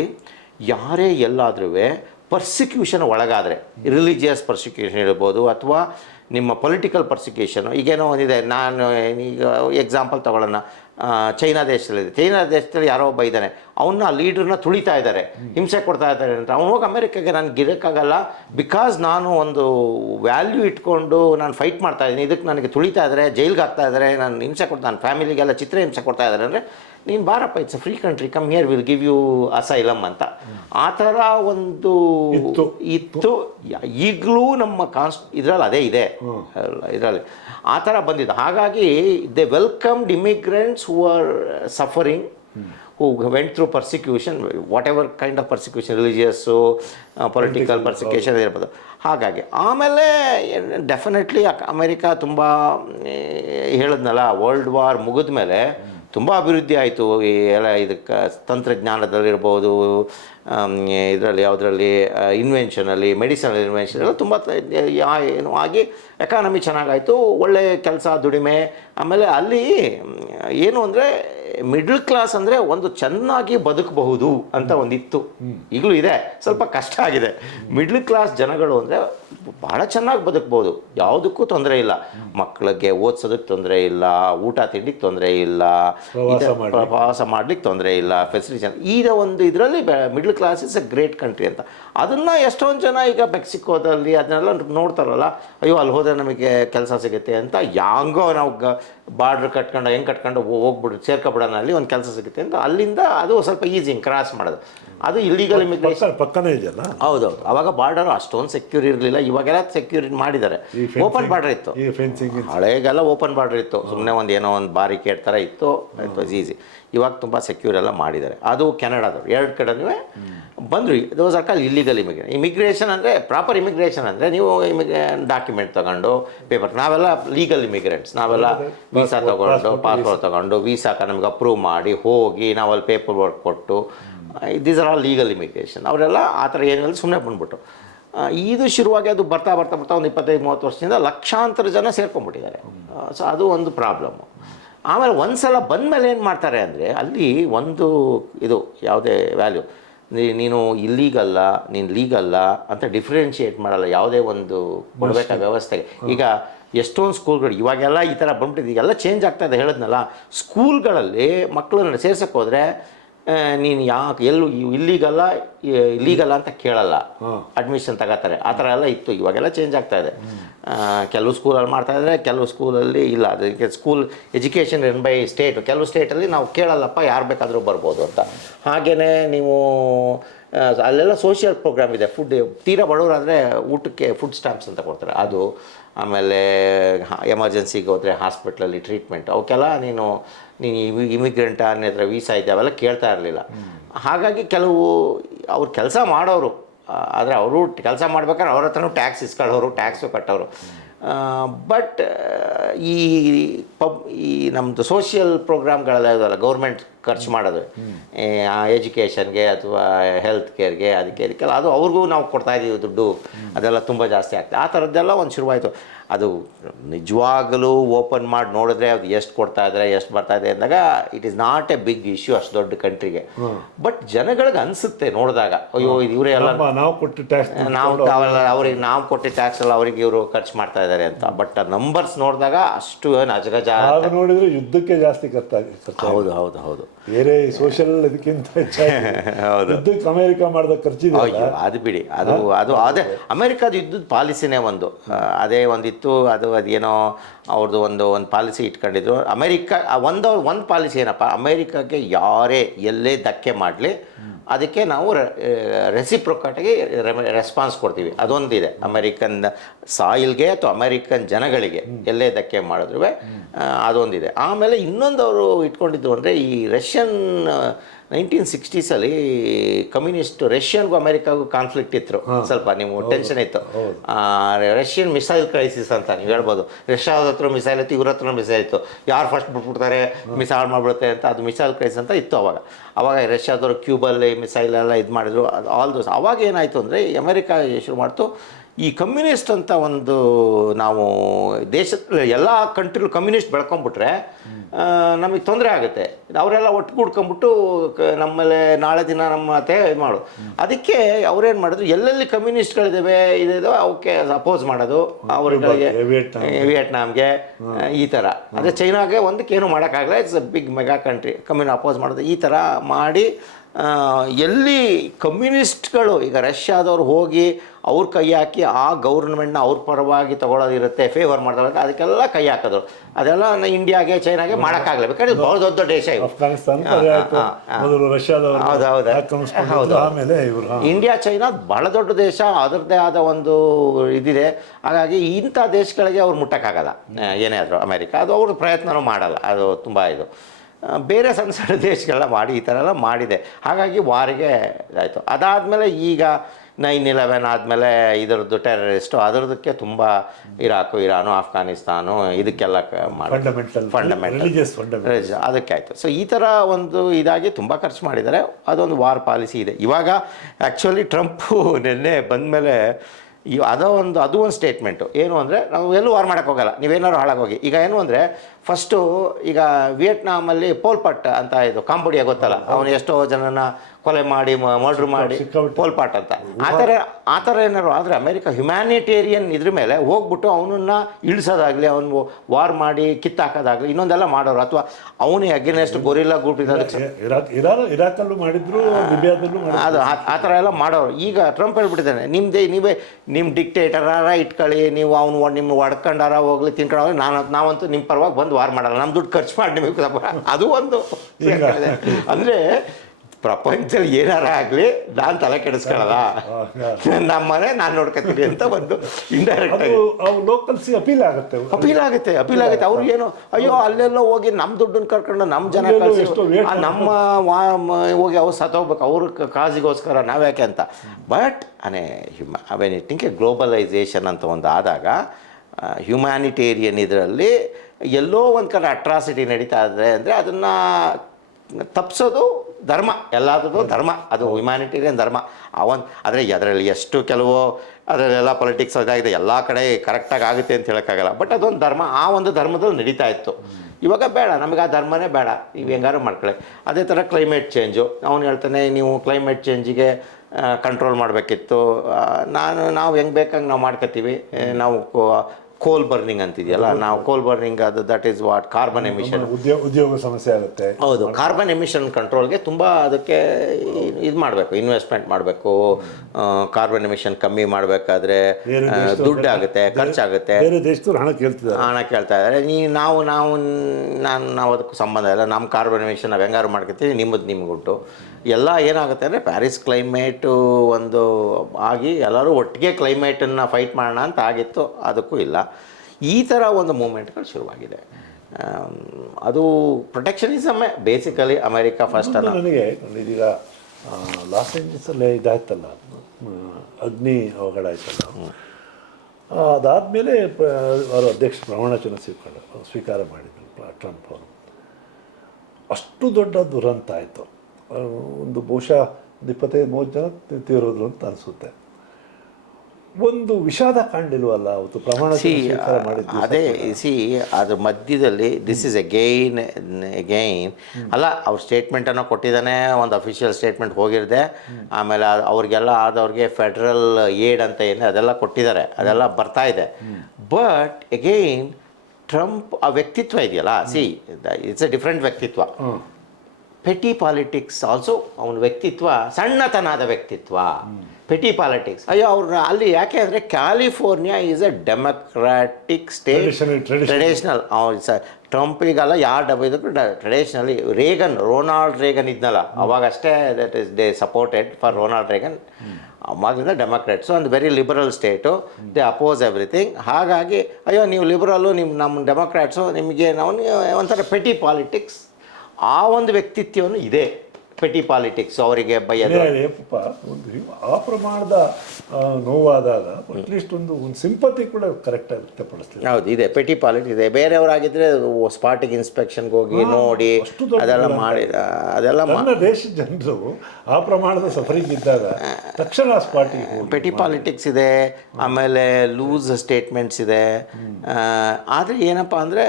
ಯಾರೇ ಎಲ್ಲಾದ್ರೂ ಪರ್ಸಿಕ್ಯೂಷನ್ ಒಳಗಾದರೆ, ರಿಲಿಜಿಯಸ್ ಪರ್ಸಿಕ್ಯೂಷನ್ ಇರ್ಬೋದು ಅಥವಾ ನಿಮ್ಮ ಪೊಲಿಟಿಕಲ್ ಪರ್ಸಿಕ್ಯೂಷನು, ಈಗೇನೋ ಒಂದಿದೆ. ನಾನು ಈಗ ಎಕ್ಸಾಂಪಲ್ ತೊಗೊಳ್ಳೋಣ, ಚೈನಾ ದೇಶದಲ್ಲಿ ಯಾರೋ ಒಬ್ಬ ಇದ್ದಾನೆ, ಅವನ್ನ ಲೀಡ್ರನ್ನ ತುಳಿತಾ ಇದ್ದಾರೆ, ಹಿಂಸೆ ಕೊಡ್ತಾ ಇದ್ದಾರೆ ಅಂತ. ಅವ್ನು ಹೋಗಿ ಅಮೆರಿಕಾಗೆ ನಾನು ಗಿರಕ್ಕಾಗಲ್ಲ, ಬಿಕಾಸ್ ನಾನು ಒಂದು ವ್ಯಾಲ್ಯೂ ಇಟ್ಕೊಂಡು ನಾನು ಫೈಟ್ ಮಾಡ್ತಾ ಇದ್ದೀನಿ, ಇದಕ್ಕೆ ನನಗೆ ತುಳಿತಾ ಇದ್ದಾರೆ, ಜೈಲ್ಗೆ ಹಾಕ್ತಾ ಇದ್ದಾರೆ, ನಾನು ಹಿಂಸೆ ಕೊಡ್ತಾ, ನನ್ನ ಫ್ಯಾಮಿಲಿಗೆಲ್ಲ ಹಿಂಸೆ ಕೊಡ್ತಾ ಇದ್ದಾರೆ ಅಂದರೆ ನೀನು ಬಾರಪ್ಪ, it's a free country, come here, will give you asylum ಅಂತ. ಆ ಥರ ಒಂದು ಇತ್ತು. ಈಗಲೂ ನಮ್ಮ ಇದರಲ್ಲಿ ಅದೇ ಇದೆ, ಇದರಲ್ಲಿ ಆ ಥರ ಬಂದಿದ್ದು. ಹಾಗಾಗಿ they welcomed immigrants who are suffering, who went through persecution, whatever kind of persecution, religious, political persecution ಇರ್ಬೋದು. ಹಾಗಾಗಿ ಆಮೇಲೆ ಡೆಫಿನೆಟ್ಲಿ ಅಮೆರಿಕ ತುಂಬ ಹೇಳಿದ್ನಲ್ಲ, ವರ್ಲ್ಡ್ ವಾರ್ ಮುಗಿದ ಮೇಲೆ ತುಂಬ ಅಭಿವೃದ್ಧಿ ಆಯಿತು. ಈ ಎಲ್ಲ ಇದಕ್ಕೆ ತಂತ್ರಜ್ಞಾನದಲ್ಲಿರ್ಬೋದು, ಇದರಲ್ಲಿ ಯಾವುದರಲ್ಲಿ ಇನ್ವೆನ್ಷನಲ್ಲಿ, ಮೆಡಿಸಿನಲ್ ಇನ್ವೆನ್ಷನ್ ಎಲ್ಲ ತುಂಬ ಏನು ಆಗಿ ಎಕಾನಮಿ ಚೆನ್ನಾಗಾಯಿತು, ಒಳ್ಳೆ ಕೆಲಸ, ದುಡಿಮೆ. ಆಮೇಲೆ ಅಲ್ಲಿ ಏನು ಅಂದರೆ ಮಿಡ್ಲ್ ಕ್ಲಾಸ್ ಅಂದರೆ ಒಂದು ಚೆನ್ನಾಗಿ ಬದುಕಬಹುದು ಅಂತ ಒಂದಿತ್ತು, ಈಗಲೂ ಇದೆ, ಸ್ವಲ್ಪ ಕಷ್ಟ ಆಗಿದೆ. ಮಿಡ್ಲ್ ಕ್ಲಾಸ್ ಜನಗಳು ಅಂದರೆ ಭಾಳ ಚೆನ್ನಾಗಿ ಬದುಕ್ಬೋದು, ಯಾವುದಕ್ಕೂ ತೊಂದರೆ ಇಲ್ಲ, ಮಕ್ಕಳಿಗೆ ಓದಿಸೋದಕ್ಕೆ ತೊಂದರೆ ಇಲ್ಲ, ಊಟ ತಿಂಡಿಗೆ ತೊಂದರೆ ಇಲ್ಲ, ಪ್ರವಾಸ ಮಾಡ್ಲಿಕ್ಕೆ ತೊಂದರೆ ಇಲ್ಲ, ಫೆಸಿಲಿಟಿ. ಈಗ ಒಂದು ಇದರಲ್ಲಿ middle class is A great country ಅಂತ. ಅದನ್ನು ಎಷ್ಟೊಂದು ಜನ ಈಗ ಮೆಕ್ಸಿಕೋದಲ್ಲಿ ಅದನ್ನೆಲ್ಲ ನೋಡ್ತಾರಲ್ಲ, ಅಯ್ಯೋ ಅಲ್ಲಿ ಹೋದರೆ ನಮಗೆ ಕೆಲಸ ಸಿಗುತ್ತೆ ಅಂತ, ಯಾಂಗೋ ನಾವು ಬಾರ್ಡ್ರ್ ಕಟ್ಕೊಂಡು ಹೆಂಗೆ ಕಟ್ಕೊಂಡು ಹೋಗ್ಬಿಡು ಸೇರ್ಕೊಬಿಡೋಣ, ಅಲ್ಲಿ ಒಂದು ಕೆಲಸ ಸಿಗುತ್ತೆ ಅಂತ ಅಲ್ಲಿಂದ ಅದು ಸ್ವಲ್ಪ ಈಸಿ ಕ್ರಾಸ್ ಮಾಡೋದು. ಅದು ಇಲ್ಲಿಗಲ್ ಇಮಿಗ್ರೇಷನ್ ಪಕ್ಕನೇ ಇದೆಯಲ್ಲ. ಹೌದೌದು. ಅವಾಗ ಬಾರ್ಡರ್ ಅಷ್ಟೊಂದು ಸೆಕ್ಯೂರ್ ಇರಲಿಲ್ಲ, ಇವಾಗೆಲ್ಲ ಸೆಕ್ಯೂರ್ ಮಾಡಿದ್ದಾರೆ. ಓಪನ್ ಬಾರ್ಡರ್ ಇತ್ತು, ಹಳೆಗೆಲ್ಲ ಓಪನ್ ಬಾರ್ಡರ್ ಇತ್ತು, ಸುಮ್ಮನೆ ಒಂದು ಏನೋ ಒಂದು ಬಾರಿಕೇಡ್ ಥರ ಇತ್ತು, ಇಟ್ ವಾಸ್ ಈಸಿ. ಇವಾಗ ತುಂಬ ಸೆಕ್ಯೂರ್ ಎಲ್ಲ ಮಾಡಿದ್ದಾರೆ. ಅದು ಕೆನಡಾದವ್ರು ಎರಡು ಕಡೆನೂ ಬಂದರು. Those are call illegal immigration ಅಂದರೆ ಪ್ರಾಪರ್ ಇಮಿಗ್ರೇಷನ್ ಅಂದರೆ ನೀವು ಡಾಕ್ಯುಮೆಂಟ್ ತೊಗೊಂಡು ಪೇಪರ್, ನಾವೆಲ್ಲ ಲೀಗಲ್ ಇಮಿಗ್ರೆಂಟ್ಸ್, ನಾವೆಲ್ಲ ವೀಸಾ ತೊಗೊಂಡು ಪಾಸ್ಪೋರ್ಟ್ ತೊಗೊಂಡು ವೀಸಾಕ ನಮಗೆ ಅಪ್ರೂವ್ ಮಾಡಿ ಹೋಗಿ ನಾವಲ್ಲಿ ಪೇಪರ್ ವರ್ಕ್ ಕೊಟ್ಟು, these are all legal immigration. ಅವರೆಲ್ಲ ಆ ಥರ ಏನಿಲ್ಲ, ಸುಮ್ಮನೆ ಬಂದ್ಬಿಟ್ಟು. ಇದು ಶುರುವಾಗಿ ಅದು ಬರ್ತಾ ಬರ್ತಾ ಬರ್ತಾ ಒಂದು 25-30 ವರ್ಷದಿಂದ ಲಕ್ಷಾಂತರ ಜನ ಸೇರ್ಕೊಂಡ್ಬಿಟ್ಟಿದ್ದಾರೆ. ಸೊ ಅದು ಒಂದು ಪ್ರಾಬ್ಲಮ್ಮು. ಆಮೇಲೆ ಒಂದು ಸಲ ಬಂದಮೇಲೆ ಏನು ಮಾಡ್ತಾರೆ ಅಂದರೆ ಅಲ್ಲಿ ಒಂದು ಇದು ಯಾವುದೇ ವ್ಯಾಲ್ಯೂ, ನೀನು ಇಲ್ಲೀಗಲ್ಲ ನೀನು ಲೀಗಲ್ಲ ಅಂತ ಡಿಫ್ರೆನ್ಷಿಯೇಟ್ ಮಾಡಲ್ಲ ಯಾವುದೇ ಒಂದು ಕೊಡಬೇಕಾದ ವ್ಯವಸ್ಥೆಗೆ. ಈಗ ಎಷ್ಟೊಂದು ಸ್ಕೂಲ್ಗಳು ಇವಾಗೆಲ್ಲ ಈ ಥರ ಬಂದ್ಬಿಟ್ಟಿದೆ, ಈಗೆಲ್ಲ ಚೇಂಜ್ ಆಗ್ತಾ ಇದೆ. ಹೇಳಿದ್ನಲ್ಲ, ಸ್ಕೂಲ್ಗಳಲ್ಲಿ ಮಕ್ಕಳನ್ನ ಸೇರ್ಸಕ್ಕೆ ಹೋದರೆ ನೀನು ಯಾಕೆ ಎಲ್ಲೂ ಇಲ್ಲೀಗಲ್ಲ ಅಂತ ಕೇಳಲ್ಲ, ಅಡ್ಮಿಷನ್ ತಗೋತಾರೆ. ಆ ಥರ ಎಲ್ಲ ಇತ್ತು, ಇವಾಗೆಲ್ಲ ಚೇಂಜ್ ಆಗ್ತಾ ಇದೆ. ಕೆಲವು ಸ್ಕೂಲಲ್ಲಿ ಮಾಡ್ತಾಯಿದ್ರೆ, ಕೆಲವು ಸ್ಕೂಲಲ್ಲಿ ಇಲ್ಲ. ಅದಕ್ಕೆ school education run by state, ಕೆಲವು ಸ್ಟೇಟಲ್ಲಿ ನಾವು ಕೇಳಲ್ಲಪ್ಪ, ಯಾರು ಬೇಕಾದರೂ ಬರ್ಬೋದು ಅಂತ. ಹಾಗೆಯೇ ನೀವು ಅಲ್ಲೆಲ್ಲ ಸೋಷಿಯಲ್ ಪ್ರೋಗ್ರಾಮ್ ಇದೆ. ಫುಡ್ ತೀರಾ ಬಡವರಾದರೆ ಊಟಕ್ಕೆ ಫುಡ್ ಸ್ಟ್ಯಾಂಪ್ಸ್ ಅಂತ ಕೊಡ್ತಾರೆ, ಅದು. ಆಮೇಲೆ ಎಮರ್ಜೆನ್ಸಿಗೆ ಹೋದರೆ ಹಾಸ್ಪಿಟ್ಲಲ್ಲಿ ಟ್ರೀಟ್ಮೆಂಟ್, ಅವಕ್ಕೆಲ್ಲ ನೀನು ಇಮಿಗ್ರೆಂಟ ಅನ್ನೋ ವೀಸಾ ಇದೆ, ಅವೆಲ್ಲ ಕೇಳ್ತಾ ಇರಲಿಲ್ಲ. ಹಾಗಾಗಿ ಕೆಲವು ಅವ್ರು ಕೆಲಸ ಮಾಡೋರು, ಆದರೆ ಅವರು ಕೆಲಸ ಮಾಡ್ಬೇಕಾದ್ರೆ ಅವ್ರ ಹತ್ರನೂ ಟ್ಯಾಕ್ಸ್ ಇಸ್ಕೊಳ್ಳೋರು, ಟ್ಯಾಕ್ಸು ಕಟ್ಟೋರು. ಬಟ್ ಈ ನಮ್ಮದು ಸೋಷಿಯಲ್ ಪ್ರೋಗ್ರಾಮ್ಗಳೆಲ್ಲ ಇದಲ್ಲ, ಗೌರ್ಮೆಂಟ್ ಖರ್ಚು ಮಾಡೋದು ಎಜುಕೇಷನ್ಗೆ ಅಥವಾ ಹೆಲ್ತ್ ಕೇರ್ಗೆ, ಅದಕ್ಕೆಲ್ಲ ಅದು ಅವ್ರಿಗೂ ನಾವು ಕೊಡ್ತಾಯಿದ್ದೀವಿ ದುಡ್ಡು, ಅದೆಲ್ಲ ತುಂಬ ಜಾಸ್ತಿ ಆಗ್ತದೆ. ಆ ಥರದ್ದೆಲ್ಲ ಒಂದು ಶುರುವಾಯಿತು. ಅದು ನಿಜವಾಗಲೂ ಓಪನ್ ಮಾಡಿ ನೋಡಿದ್ರೆ ಅದು ಎಷ್ಟು ಕೊಡ್ತಾ ಇದ್ದಾರೆ, ಎಷ್ಟು ಬರ್ತಾ ಇದೆ ಅಂದಾಗ it is not a big issue ಅಷ್ಟು ದೊಡ್ಡ ಕಂಟ್ರಿಗೆ. ಬಟ್ ಜನಗಳಿಗೆ ಅನಿಸುತ್ತೆ ನೋಡಿದಾಗ, ಅಯ್ಯೋ ಇವರೇ ಎಲ್ಲ ನಾವು ಕೊಟ್ಟು ಟ್ಯಾಕ್ಸ್, ಅವ್ರಿಗೆ ನಾವು ಕೊಟ್ಟಿದ್ದ ಟ್ಯಾಕ್ಸ್ ಎಲ್ಲ ಅವ್ರಿಗೆ ಇವರು ಖರ್ಚು ಮಾಡ್ತಾ ಇದ್ದಾರೆ ಅಂತ. ಬಟ್ ನಂಬರ್ಸ್ ನೋಡಿದಾಗ ಅಷ್ಟು ಏನು ಅಜಗಜ ನೋಡಿದ್ರೆ ಯುದ್ಧಕ್ಕೆ ಜಾಸ್ತಿ ಖರ್ಚಾಗಿದೆ. ಹೌದು ಹೌದು ಹೌದು, ಬೇರೆ ಸೋಷಿಯಲ್ ಇದಕ್ಕಿಂತ ಹೌದು, ಯುದ್ಧಕ್ಕೆ ಅಮೆರಿಕ ಮಾಡಿದ ಖರ್ಚಿದೆ. ಅದು ಬಿಡಿ, ಅದು ಅದೇ ಅಮೆರಿಕದ ಯುದ್ಧದ ಪಾಲಿಸಿನೇ ಒಂದು ಅದೇ ಒಂದಿತ್ತು. ಅದೇನೋ ಅವ್ರದ್ದು ಒಂದು ಪಾಲಿಸಿ ಇಟ್ಕೊಂಡಿದ್ರು. ಅಮೆರಿಕ ಒಂದು ಪಾಲಿಸಿ ಏನಪ್ಪ, ಅಮೆರಿಕಾಗೆ ಯಾರೇ ಎಲ್ಲೇ ಧಕ್ಕೆ ಮಾಡಲಿ ಅದಕ್ಕೆ ನಾವು ರೆಸಿಪ್ರೊಕೇಟಿಗೆ ರೆಸ್ಪಾನ್ಸ್ ಕೊಡ್ತೀವಿ, ಅದೊಂದಿದೆ. ಅಮೆರಿಕನ್ ಸಾಯಿಲ್ಗೆ ಅಥವಾ ಅಮೆರಿಕನ್ ಜನಗಳಿಗೆ ಎಲ್ಲೇ ಧಕ್ಕೆ ಮಾಡಿದ್ರು ಅದೊಂದಿದೆ. ಆಮೇಲೆ ಇನ್ನೊಂದು ಅವರು ಇಟ್ಕೊಂಡಿದ್ದು ಅಂದರೆ ಈ ರಷ್ಯನ್ 1960s ಕಮ್ಯುನಿಸ್ಟ್, ರಷ್ಯನ್ಗೂ ಅಮೆರಿಕಾಗೂ ಕಾನ್ಫ್ಲಿಕ್ಟ್ ಇತ್ತು ಸ್ವಲ್ಪ, ನೀವು ಟೆನ್ಷನ್ ಇತ್ತು. ರಷ್ಯನ್ ಮಿಸೈಲ್ ಕ್ರೈಸಿಸ್ ಅಂತ ನೀವು ಹೇಳ್ಬೋದು. ರಷ್ಯಾದ ಹತ್ರ ಮಿಸೈಲ್ ಇತ್ತು, ಇವ್ರ ಹತ್ರ ಮಿಸೈಲ್ ಇತ್ತು, ಯಾರು ಫಸ್ಟ್ ಬಿಟ್ಬಿಡ್ತಾರೆ, ಮಿಸೈಲ್ ಮಾಡಿಬಿಡುತ್ತೆ ಅಂತ, ಅದು ಮಿಸೈಲ್ ಕ್ರೈಸಿಸ್ ಅಂತ ಇತ್ತು ಅವಾಗ ರಷ್ಯಾದವರು ಕ್ಯೂಬಲ್ಲಿ ಮಿಸೈಲ್ ಎಲ್ಲ ಇದು ಮಾಡಿದ್ರು. ಅದು ಆಲ್ ದೋಸ್. ಅವಾಗ ಏನಾಯಿತು ಅಂದರೆ ಅಮೆರಿಕ ಶುರು ಮಾಡ್ತು, ಈ ಕಮ್ಯುನಿಸ್ಟ್ ಅಂತ ಒಂದು ನಾವು ದೇಶದ ಎಲ್ಲ ಕಂಟ್ರಿಗಳು ಕಮ್ಯುನಿಸ್ಟ್ ಬೆಳ್ಕೊಂಬಿಟ್ರೆ ನಮಗೆ ತೊಂದರೆ ಆಗುತ್ತೆ. ಅವರೆಲ್ಲ ಒಟ್ಟುಗೂಡ್ಕೊಂಬಿಟ್ಟು ನಮ್ಮಲ್ಲಿ ನಾಳೆ ದಿನ ನಮ್ಮ ಮತ್ತೆ ಮಾಡು. ಅದಕ್ಕೆ ಅವ್ರೇನು ಮಾಡಿದ್ರು, ಎಲ್ಲೆಲ್ಲಿ ಕಮ್ಯುನಿಸ್ಟ್ಗಳಿದ್ದಾವೆ ಇದಿದೋ ಅವಕ್ಕೆ ಅಪೋಸ್ ಮಾಡೋದು, ಅವರುಗಳಿಗೆ ವಿಯೆಟ್ನಾಮ್ಗೆ ಈ ಥರ. ಅದೇ ಚೈನಾಗೆ ಒಂದಕ್ಕೇನು ಮಾಡೋಕ್ಕಾಗಲ್ಲ, it's a big mega country, oppose ಮಾಡೋದು ಈ ಥರ ಮಾಡಿ ಎಲ್ಲಿ ಕಮ್ಯುನಿಸ್ಟ್ಗಳು ಈಗ ರಷ್ಯಾದವ್ರು ಹೋಗಿ ಅವ್ರ ಕೈ ಹಾಕಿ ಆ ಗೌರ್ಮೆಂಟ್ನ ಅವ್ರ ಪರವಾಗಿ ತೊಗೊಳೋದಿರುತ್ತೆ, ಫೇವರ್ ಮಾಡ್ತಾರೆ, ಅದಕ್ಕೆಲ್ಲ ಕೈ ಹಾಕೋದು. ಅದೆಲ್ಲ ಇಂಡಿಯಾಗೆ ಚೈನಾಗೆ ಮಾಡೋಕ್ಕಾಗಲ್ಲ, ಬೇಕಾದ್ರೆ ಭಾಳ ದೊಡ್ಡ ದೇಶ ಇದು. ಹೌದು, ಇಂಡಿಯಾ ಚೈನಾ ಭಾಳ ದೊಡ್ಡ ದೇಶ, ಅದರದ್ದೇ ಆದ ಒಂದು ಇದಿದೆ. ಹಾಗಾಗಿ ಇಂಥ ದೇಶಗಳಿಗೆ ಅವ್ರು ಮುಟ್ಟಕ್ಕಾಗಲ್ಲ ಏನೇ ಆದರೂ ಅಮೆರಿಕ, ಅದು ಅವ್ರ ಪ್ರಯತ್ನವೂ ಮಾಡಲ್ಲ, ಅದು ತುಂಬ ಇದು. ಬೇರೆ ಸಣ್ಣ ಸಣ್ಣ ದೇಶಗಳೆಲ್ಲ ಮಾಡಿ ಈ ಥರ ಎಲ್ಲ ಮಾಡಿದೆ. ಹಾಗಾಗಿ ವಾರಿಗೆ ಆಯಿತು. ಅದಾದಮೇಲೆ ಈಗ 9/11 ಆದಮೇಲೆ ಇದರದ್ದು ಟೆರರಿಸ್ಟು ಅದರದಕ್ಕೆ ತುಂಬ ಇರಾಕು, ಇರಾನು, ಆಫ್ಘಾನಿಸ್ತಾನು ಇದಕ್ಕೆಲ್ಲ ಫಂಡಮೆಂಟಲ್ ಅದಕ್ಕೆ ಆಯಿತು. ಸೊ ಈ ಥರ ಒಂದು ಇದಾಗಿ ತುಂಬ ಖರ್ಚು ಮಾಡಿದ್ದಾರೆ. ಅದೊಂದು ವಾರ್ ಪಾಲಿಸಿ ಇದೆ. ಇವಾಗ ಆ್ಯಕ್ಚುಲಿ ಟ್ರಂಪು ನಿನ್ನೆ ಬಂದಮೇಲೆ ಅದು ಒಂದು ಸ್ಟೇಟ್ಮೆಂಟು ಏನು ಅಂದರೆ, ನಾವು ಎಲ್ಲೂ ವಾರ್ ಮಾಡೋಕ್ಕೆ ಹೋಗಲ್ಲ, ನೀವೇನಾದ್ರು ಹಾಳಾಗೋಗಿ. ಈಗ ಏನು ಅಂದರೆ ಫಸ್ಟು ಈಗ ವಿಯೆಟ್ನಾಮಲ್ಲಿ ಪೋಲ್ಪಟ್ ಅಂತ ಇದು ಕಾಂಬೋಡಿಯಾ ಗೊತ್ತಲ್ಲ, ಅವನು ಎಷ್ಟೋ ಜನನ ಕೊಲೆ ಮಾಡಿ ಮರ್ಡ್ರ್ ಮಾಡಿ ಪೋಲ್ಪಾಟ್ ಅಂತ ಆ ಥರ ಏನಾರು ಆದರೆ ಅಮೇರಿಕ ಹ್ಯುಮ್ಯಾನಿಟೇರಿಯನ್ ಇದ್ರ ಮೇಲೆ ಹೋಗ್ಬಿಟ್ಟು ಅವನನ್ನು ಇಳಿಸೋದಾಗಲಿ, ಅವನು ವಾರ್ ಮಾಡಿ ಕಿತ್ತಾಕೋದಾಗಲಿ ಇನ್ನೊಂದೆಲ್ಲ ಮಾಡೋರು, ಅಥವಾ ಅವನಿಗೆ ಅಗೇನೆಸ್ಟ್ ಗೊರಿಲ್ಲಾ ಗ್ರೂಪ್ ಇರಾಕಲ್ಲೂ ಮಾಡಿದ್ರು, ಅದು ಆ ಥರ ಎಲ್ಲ ಮಾಡೋರು. ಈಗ ಟ್ರಂಪ್ ಹೇಳ್ಬಿಟ್ಟಿದ್ದಾನೆ, ನಿಮ್ಮ ಡಿಕ್ಟೇಟರಾರ ಇಟ್ಕೊಳ್ಳಿ, ನೀವು ಅವ್ನು ನಿಮ್ಮ ಹೊಡ್ಕೊಂಡಾರ ಹೋಗ್ಲಿ ತಿನ್ಕೊಳ್ಳೋಗಿ, ನಾವಂತೂ ನಿಮ್ಮ ಪರವಾಗಿ ಬಂದು ವಾರ್ ಮಾಡಲ್ಲ, ನಮ್ಮ ದುಡ್ಡು ಖರ್ಚು ಮಾಡಿ ನಿಮಗೆ ಅದು ಒಂದು ಅಂದರೆ ಪ್ರಪಂಚದಲ್ಲಿ ಏನಾರ ಆಗಲಿ ನಾನು ತಲೆ ಕೆಡಿಸ್ಕೊಳ್ಳಲ್ಲ, ನಮ್ಮ ಮನೆ ನಾನು ನೋಡ್ಕೊತೀನಿ ಅಂತ ಒಂದು ಇಂಡೈರೆಕ್ಟ್ ಆಗಿ ಅಪೀಲ್ ಆಗುತ್ತೆ. ಅವ್ರು ಏನು ಅಯ್ಯೋ ಅಲ್ಲೆಲ್ಲ ಹೋಗಿ ನಮ್ಮ ದುಡ್ಡನ್ನು ಕರ್ಕೊಂಡು ನಮ್ಮ ಜನ ಕಳಿಸಿ ನಮ್ಮ ಹೋಗಿ ಅವ್ರು ಸತ್ತೋಗ್ಬೇಕು ಅವ್ರ ಕಾಜಿಗೋಸ್ಕರ ನಾವ್ಯಾಕೆ ಅಂತ. But when it think globalisation ಅಂತ ಒಂದು ಆದಾಗ ಹ್ಯುಮ್ಯಾನಿಟೇರಿಯನ್ ಇದರಲ್ಲಿ ಎಲ್ಲೋ ಒಂದು ಕಡೆ ಅಟ್ರಾಸಿಟಿ ನಡೀತಾ ಇದ್ರೆ ಅಂದರೆ ಅದನ್ನು ತಪ್ಪಿಸೋದು ಧರ್ಮ, ಎಲ್ಲದೂ ಧರ್ಮ, ಅದು ಹ್ಯುಮ್ಯಾನಿಟೇರಿಯನ್ ಧರ್ಮ. ಆದರೆ ಅದರಲ್ಲಿ ಎಷ್ಟು ಕೆಲವು ಅದರಲ್ಲೆಲ್ಲ ಪೊಲಿಟಿಕ್ಸ್ ಇದಾಗಿದೆ, ಎಲ್ಲ ಕಡೆ ಕರೆಕ್ಟಾಗಿ ಆಗುತ್ತೆ ಅಂತ ಹೇಳೋಕ್ಕಾಗಲ್ಲ. ಬಟ್ ಅದೊಂದು ಧರ್ಮ, ಆ ಒಂದು ಧರ್ಮದಲ್ಲಿ ನಡೀತಾ ಇತ್ತು. ಇವಾಗ ಬೇಡ, ನಮಗೆ ಆ ಧರ್ಮನೇ ಬೇಡ, ನೀವು ಹೆಂಗಾರು ಮಾಡ್ಕೊಳ್ಳಿ. ಅದೇ ಥರ ಕ್ಲೈಮೇಟ್ ಚೇಂಜು, ಅವನು ಹೇಳ್ತಾನೆ ನೀವು ಕ್ಲೈಮೇಟ್ ಚೇಂಜಿಗೆ ಕಂಟ್ರೋಲ್ ಮಾಡಬೇಕಿತ್ತು, ನಾವು ಹೆಂಗೆ ಬೇಕಂಗೆ ನಾವು ಮಾಡ್ಕೊತೀವಿ, ನಾವು ಕೋಲ್ ಬರ್ನಿಂಗ್ ಅಂತಿದೆಯಲ್ಲ, ನಾವು ಕೋಲ್ ಬರ್ನಿಂಗ್ ಅದು that is what carbon emission, ಉದ್ಯೋಗ ಸಮಸ್ಯೆ ಆಗುತ್ತೆ. ಹೌದು, ಕಾರ್ಬನ್ ಎಮಿಷನ್ ಕಂಟ್ರೋಲ್ಗೆ ತುಂಬ ಅದಕ್ಕೆ ಇದು ಮಾಡಬೇಕು, ಇನ್ವೆಸ್ಟ್ಮೆಂಟ್ ಮಾಡಬೇಕು. ಕಾರ್ಬನ್ ಎಮಿಷನ್ ಕಮ್ಮಿ ಮಾಡಬೇಕಾದ್ರೆ ದುಡ್ಡು ಆಗುತ್ತೆ, ಖರ್ಚಾಗುತ್ತೆ, ಹಣ ಕೇಳ್ತಾ ಇದ್ದಾರೆ. ನಾವು ಅದಕ್ಕೂ ಸಂಬಂಧ ಇಲ್ಲ, ನಮ್ಮ ಕಾರ್ಬನ್ ಎಮಿಷನ್ ನಾವು ಹೆಂಗಾರು ಮಾಡ್ಕೊತೀವಿ, ನಿಮಗುಂಟು ಎಲ್ಲ. ಏನಾಗುತ್ತೆ ಅಂದರೆ ಪ್ಯಾರಿಸ್ ಕ್ಲೈಮೇಟು ಒಂದು ಆಗಿ ಎಲ್ಲರೂ ಒಟ್ಟಿಗೆ ಕ್ಲೈಮೇಟನ್ನು ಫೈಟ್ ಮಾಡೋಣ ಅಂತ ಆಗಿತ್ತು, ಅದಕ್ಕೂ ಇಲ್ಲ. ಈ ಥರ ಒಂದು ಮೂಮೆಂಟ್ಗಳು ಶುರುವಾಗಿದೆ. ಅದು ಪ್ರೊಟೆಕ್ಷನಿಸಮ್ಮೇ ಬೇಸಿಕಲಿ ಅಮೇರಿಕಾ ಫಸ್ಟ್ ಅಲ್ಲ. ನನಗೆ ಇದೀಗ ಲಾಸ್ ಏಂಜಲ್ಸಲ್ಲೇ ಇದಾಯ್ತಲ್ಲ, ಅಗ್ನಿ ಅವಘಡ ಆಯ್ತಲ್ಲ, ಅದಾದಮೇಲೆ ಅವರು ಅಧ್ಯಕ್ಷ ಪ್ರಮಾಣವಚನ ಸ್ವೀಕಾರ ಮಾಡಿದರು ಟ್ರಂಪ್ ಅವರು. ಅಷ್ಟು ದೊಡ್ಡ ದುರಂತ ಆಯಿತು. ಒಂದು ಬಹುಶಃ 25-30 ಜನ ತೀರೋದ್ರು ಅಂತ ಅನಿಸುತ್ತೆ. ಒಂದು ವಿಷಾದ ಕಾಣಲಿಲ್ವಲ್ಲ ಅವತ್ತು ಪ್ರಮಾಣ ಸ್ವೀಕಾರ ಮಾಡಿದ್ದು? ಅದೇ ಅದ್ರ ಮಧ್ಯದಲ್ಲಿ ದಿಸ್ ಇಸ್ ಅಗೈನ್ ಅಲ್ಲ, ಅವ್ರ ಸ್ಟೇಟ್ಮೆಂಟನ್ನು ಕೊಟ್ಟಿದ್ದಾನೆ, ಒಂದು ಅಫಿಷಿಯಲ್ ಸ್ಟೇಟ್ಮೆಂಟ್ ಹೋಗಿರದೆ. ಆಮೇಲೆ ಅವ್ರಿಗೆಲ್ಲ ಆದವ್ರಿಗೆ ಫೆಡ್ರಲ್ ಏಡ್ ಅಂತ ಏನು ಅದೆಲ್ಲ ಕೊಟ್ಟಿದ್ದಾರೆ, ಅದೆಲ್ಲ ಬರ್ತಾ ಇದೆ. ಬಟ್ ಅಗೈನ್ ಟ್ರಂಪ್ ಆ ವ್ಯಕ್ತಿತ್ವ ಇದೆಯಲ್ಲ, ಇಟ್ಸ್ ಎ ಡಿಫ್ರೆಂಟ್ ವ್ಯಕ್ತಿತ್ವ. ಪೆಟಿ ಪಾಲಿಟಿಕ್ಸ್ ಆಲ್ಸೋ, ಅವನ ವ್ಯಕ್ತಿತ್ವ ಸಣ್ಣತನದ ವ್ಯಕ್ತಿತ್ವ, ಪೆಟಿ ಪಾಲಿಟಿಕ್ಸ್. ಅಯ್ಯೋ ಅವ್ರನ್ನ ಅಲ್ಲಿ ಯಾಕೆ ಅಂದರೆ California is a democratic state, traditional. ಟ್ರಂಪಿಗೆಲ್ಲ ಯಾರು ಡಬ್ಬಿದ್ರು ಟ್ರೆಡಿಷನಲಿ. ರೊನಾಲ್ಡ್ ರೇಗನ್ ಇದ್ನಲ್ಲ ಅವಾಗಷ್ಟೇ, that is they supported for Ronald Reagan. ಅವಾಗಿಂದ ಡೆಮೊಕ್ರಾಟ್ಸು ಒಂದು very liberal state, they oppose everything. ಹಾಗಾಗಿ ಅಯ್ಯೋ ನೀವು ಲಿಬರಲ್ಲು, ನಮ್ಮ ಡೆಮೊಕ್ರಾಟ್ಸು, ನಿಮಗೆ ನಾವು ಒಂಥರ ಪೆಟಿ ಪಾಲಿಟಿಕ್ಸ್, ಆ ಒಂದು ವ್ಯಕ್ತಿತ್ವವನ್ನು ಇದೆ ಪೆಟಿ ಪಾಲಿಟಿಕ್ಸ್. ಅವರಿಗೆ ಬೈಯೋದು ಆ ಪ್ರಮಾಣದ ನೋವಾದಾಗ ಅಟ್ಲೀಸ್ಟ್ ಒಂದು ಸಿಂಪತಿ ಕೂಡ ಕರೆಕ್ಟಾಗಿ ವ್ಯಕ್ತಪಡಿಸ್ತೀವಿ. ಹೌದು, ಇದೆ ಪೆಟಿ ಪಾಲಿಟಿಕ್ಸ್ ಇದೆ. ಬೇರೆಯವರಾಗಿದ್ದರೆ ಸ್ಪಾಟಿಗೆ ಇನ್ಸ್ಪೆಕ್ಷನ್ಗೆ ಹೋಗಿ ನೋಡಿ ಅದೆಲ್ಲ ಮಾಡಿ, ಅದೆಲ್ಲ ದೇಶದ ಜನರು ಆ ಪ್ರಮಾಣದ ಸಫರಿಂಗ್ ಇದ್ದಾಗ ತಕ್ಷಣ ಸ್ಪಾಟಿಗೆ ಪೆಟಿ ಪಾಲಿಟಿಕ್ಸ್ ಇದೆ. ಆಮೇಲೆ ಲೂಸ್ ಸ್ಟೇಟ್ಮೆಂಟ್ಸ್ ಇದೆ. ಆದರೆ ಏನಪ್ಪ ಅಂದರೆ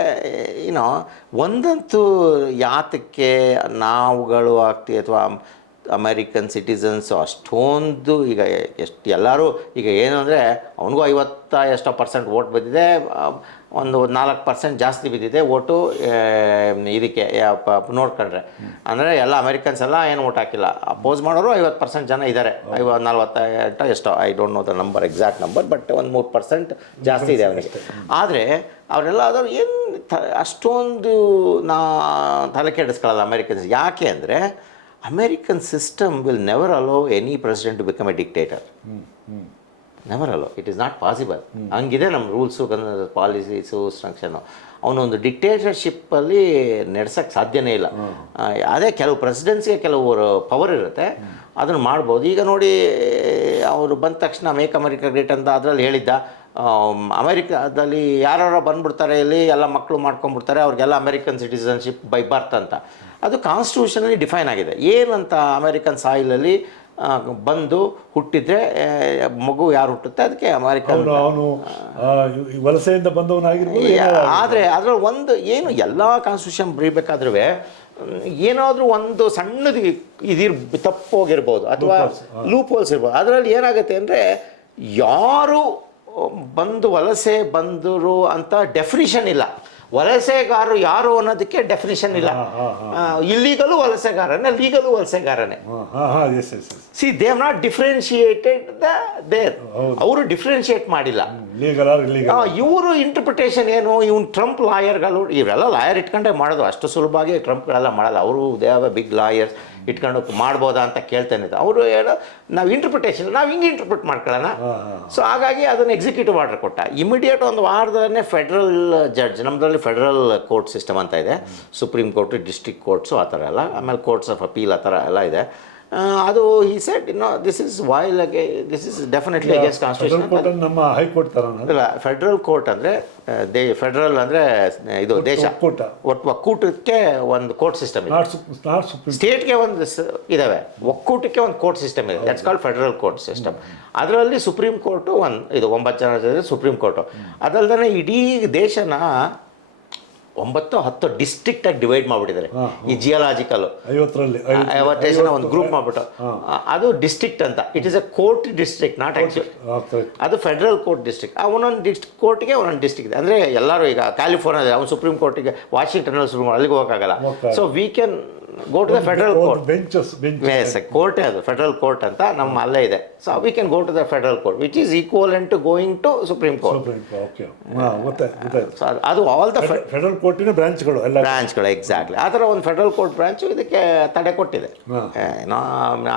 ಒಂದಂತೂ ಯಾತಕ್ಕೆ ನಾವುಗಳು ಆಗ್ತೀವಿ ಅಥವಾ ಅಮೇರಿಕನ್ ಸಿಟಿಸನ್ಸು ಅಷ್ಟೊಂದು ಈಗ ಎಲ್ಲರೂ ಈಗ ಏನು ಅಂದರೆ ಅವನಿಗೂ 50% ವೋಟ್ ಬಂದಿದೆ, ಒಂದು 4% ಜಾಸ್ತಿ ಬಿದ್ದಿದೆ ಓಟು ಇದಕ್ಕೆ ನೋಡ್ಕೊಂಡ್ರೆ. ಅಂದರೆ ಎಲ್ಲ ಅಮೇರಿಕನ್ಸ್ ಎಲ್ಲ ಏನು ಓಟ್ ಹಾಕಿಲ್ಲ, ಅಪೋಸ್ ಮಾಡೋರು 50% ಜನ ಇದ್ದಾರೆ, 48 ಎಷ್ಟೋ, I don't know the number, exact number, but ಒಂದು 3% ಜಾಸ್ತಿ ಇದೆ ಅವನಿಗೆ. ಆದರೆ ಅವರೆಲ್ಲ ಆದವ್ರು ಏನು ಅಷ್ಟೊಂದು ತಲೆ ಕೆಡಿಸ್ಕೊಳ್ಳಲ್ಲ ಅಮೇರಿಕನ್ಸ್. ಯಾಕೆ ಅಂದರೆ American system will never allow any president to become a dictator. Never allow, it is not possible. ಹಂಗಿದೆ ನಮ್ಮ ರೂಲ್ಸು, ಪಾಲಿಸೀಸು, ಸ್ಟ್ರಕ್ಚರು. ಅವನೊಂದು ಡಿಕ್ಟೇಟರ್ಶಿಪ್ಪಲ್ಲಿ ನಡೆಸೋಕ್ಕೆ ಸಾಧ್ಯನೇ ಇಲ್ಲ. ಅದೇ ಕೆಲವು ಪ್ರೆಸಿಡೆನ್ಸಿಗೆ ಕೆಲವು ಪವರ್ ಇರುತ್ತೆ, ಅದನ್ನು ಮಾಡ್ಬೋದು. ಈಗ ನೋಡಿ, ಅವರು ಬಂದ ತಕ್ಷಣ ಮೇಕ್ ಅಮೆರಿಕಾ ಗ್ರೇಟ್ ಅಂತ ಅದರಲ್ಲಿ ಹೇಳಿದ್ದ, ಅಮೆರಿಕಾದಲ್ಲಿ ಯಾರು ಬಂದುಬಿಡ್ತಾರೆ, ಇಲ್ಲಿ ಎಲ್ಲ ಮಕ್ಕಳು ಮಾಡ್ಕೊಂಡ್ಬಿಡ್ತಾರೆ, ಅವ್ರಿಗೆಲ್ಲ ಅಮೆರಿಕನ್ ಸಿಟಿಸನ್ಶಿಪ್ ಬೈ ಬರ್ತ್ ಅಂತ. ಅದು ಕಾನ್ಸ್ಟಿಟ್ಯೂಷನಲ್ಲಿ ಡಿಫೈನ್ ಆಗಿದೆ. ಏನಂತ ಅಮೆರಿಕನ್ ಸಾಯಿಲಲ್ಲಿ ಬಂದು ಹುಟ್ಟಿದ್ರೆ ಮಗು ಯಾರು ಹುಟ್ಟುತ್ತೆ ಅದಕ್ಕೆ ಅಮೆರಿಕನ್. ಅವನು ವಲಸೆಯಿಂದ ಬಂದವನಾಗಿರ್ಬೋದು. ಆದರೆ ಅದರಲ್ಲಿ ಒಂದು ಏನು, ಎಲ್ಲ ಕಾನ್ಸ್ಟಿಟ್ಯೂಷನ್ ಬರೀಬೇಕಾದ್ರೂ ಏನಾದರೂ ಒಂದು ಸಣ್ಣದು ತಪ್ಪೋಗಿರ್ಬೋದು ಅಥವಾ ಲೂಪ್ ಹೋಲ್ಸ್ ಇರ್ಬೋದು. ಅದರಲ್ಲಿ ಏನಾಗುತ್ತೆ ಅಂದರೆ, ಯಾರು ಬಂದು ವಲಸೆ ಬಂದರು ಅಂತ ಡೆಫಿನಿಷನ್ ಇಲ್ಲ. ವಲಸೆಗಾರರು ಯಾರು ಅನ್ನೋದಕ್ಕೆ ಡೆಫಿನಿಷನ್ ಇಲ್ಲ. ಇಲ್ಲೀಗಲು ವಲಸೆಗಾರನೇ, ಲೀಗಲು ವಲಸೆಗಾರನೇ. See they have not differentiated there. ಅವರು ಡಿಫ್ರೆನ್ಶಿಯೇಟ್ ಮಾಡಿಲ್ಲ. ಇವರು ಇಂಟರ್ಪ್ರಿಟೇಷನ್ ಏನು, ಇವನು ಟ್ರಂಪ್ ಲಾಯರ್ಗಳು ಇವೆಲ್ಲ ಲಾಯರ್ ಇಟ್ಕೊಂಡೇ ಮಾಡೋದು. ಅಷ್ಟು ಸುಲಭವಾಗಿ ಟ್ರಂಪ್ಗಳೆಲ್ಲ ಮಾಡಲ್ಲ. ಅವರು they have a big lawyers ಇಟ್ಕೊಂಡು ಮಾಡ್ಬೋದಾ ಅಂತ ಕೇಳ್ತಾನೆ. ಅವರು ಹೇಳೋ ನಾವು ಇಂಟರ್ಪ್ರಿಟೇಷನ್ ನಾವು ಹಿಂಗೆ ಇಂಟರ್ಪ್ರಿಟ್ ಮಾಡ್ಕೊಳ್ಳೋಣ. ಸೊ ಹಾಗಾಗಿ ಅದನ್ನು ಎಕ್ಸಿಕ್ಯೂಟಿವ್ ಆರ್ಡರ್ ಕೊಟ್ಟ. ಇಮಿಡಿಯೇಟ್ ಒಂದು ವಾರದಲ್ಲೇ ಫೆಡ್ರಲ್ ಜಡ್ಜ್, ನಮ್ಮದ್ರಲ್ಲಿ ಫೆಡ್ರಲ್ ಕೋರ್ಟ್ ಸಿಸ್ಟಮ್ ಅಂತ ಇದೆ, ಸುಪ್ರೀಂ ಕೋರ್ಟು, ಡಿಸ್ಟ್ರಿಕ್ಟ್ ಕೋರ್ಟ್ಸು ಆ ಥರ ಎಲ್ಲ, ಆಮೇಲೆ ಕೋರ್ಟ್ಸ್ ಆಫ್ ಅಪೀಲ್ ಆ ಥರ ಎಲ್ಲ ಇದೆ. ಅದು he said this is while this is definitely against constitution. ನಮ್ಮ ಹೈಕೋರ್ಟ್ ಥರ ಅಲ್ಲ, ಫೆಡ್ರಲ್ ಕೋರ್ಟ್ ಅಂದರೆ ಫೆಡ್ರಲ್ ಅಂದರೆ ಇದು ದೇಶ, ಒಕ್ಕೂಟಕ್ಕೆ ಒಂದು ಕೋರ್ಟ್ ಸಿಸ್ಟಮ್ ಇದೆ. ಸ್ಟೇಟ್ಗೆ ಒಂದು ಇದಾವೆ, ಒಕ್ಕೂಟಕ್ಕೆ ಒಂದು ಕೋರ್ಟ್ ಸಿಸ್ಟಮ್ ಇದೆ. That's called federal court system. ಅದರಲ್ಲಿ ಸುಪ್ರೀಂ ಕೋರ್ಟು ಇದು 9 ಜನ ಸುಪ್ರೀಂ ಕೋರ್ಟು. ಅದಲ್ಲದೆ ಇಡೀ ದೇಶನ 9-10 ಡಿಸ್ಟ್ರಿಕ್ಟಾಗಿ ಡಿವೈಡ್ ಮಾಡಿಬಿಟ್ಟಿದ್ದಾರೆ. ಈ ಜಿಯಾಲಜಿಕಲ್ 50 ಜನ ಒಂದು ಗ್ರೂಪ್ ಮಾಡಿಬಿಟ್ಟು ಅದು ಡಿಸ್ಟ್ರಿಕ್ಟ್ ಅಂತ. It is A court district, not actually ಅದು ಫೆಡ್ರಲ್ ಕೋರ್ಟ್ ಡಿಸ್ಟ್ರಿಕ್ಟ್. ಒಂದೊಂದು ಕೋರ್ಟ್ಗೆ ಒಂದೊಂದು ಡಿಸ್ಟ್ರಿಕ್ಟ್ ಇದೆ. ಅಂದರೆ ಎಲ್ಲರೂ ಈಗ ಕ್ಯಾಲಿಫೋರ್ನಿಯಾ ಅವನು ಸುಪ್ರೀಂ ಕೋರ್ಟಿಗೆ, ವಾಷಿಂಗ್ಟನಲ್ಲಿ ಸುಪ್ರೀಂ ಕೋರ್ಟ್, ಅಲ್ಲಿಗೆ ಹೋಗೋಕ್ಕಾಗಲ್ಲ. So we can go to the federal court. ಕೋರ್ಟೇ ಅದು ಫೆಡ್ರಲ್ ಕೋರ್ಟ್ ಅಂತ ನಮ್ಮ ಅಲ್ಲೇ ಇದೆ. So we can go to the federal court which is equivalent to going to supreme court. ಅದು ಆಲ್ ದ ಫೆಡರಲ್ ಕೋರ್ಟಿನ ಬ್ರಾಂಚ್ಗಳು ಎಕ್ಸಾಕ್ಟ್ಲಿ. ಆ ಥರ ಒಂದು ಫೆಡರಲ್ ಕೋರ್ಟ್ ಬ್ರಾಂಚು ಇದಕ್ಕೆ ತಡೆ ಕೊಟ್ಟಿದೆ.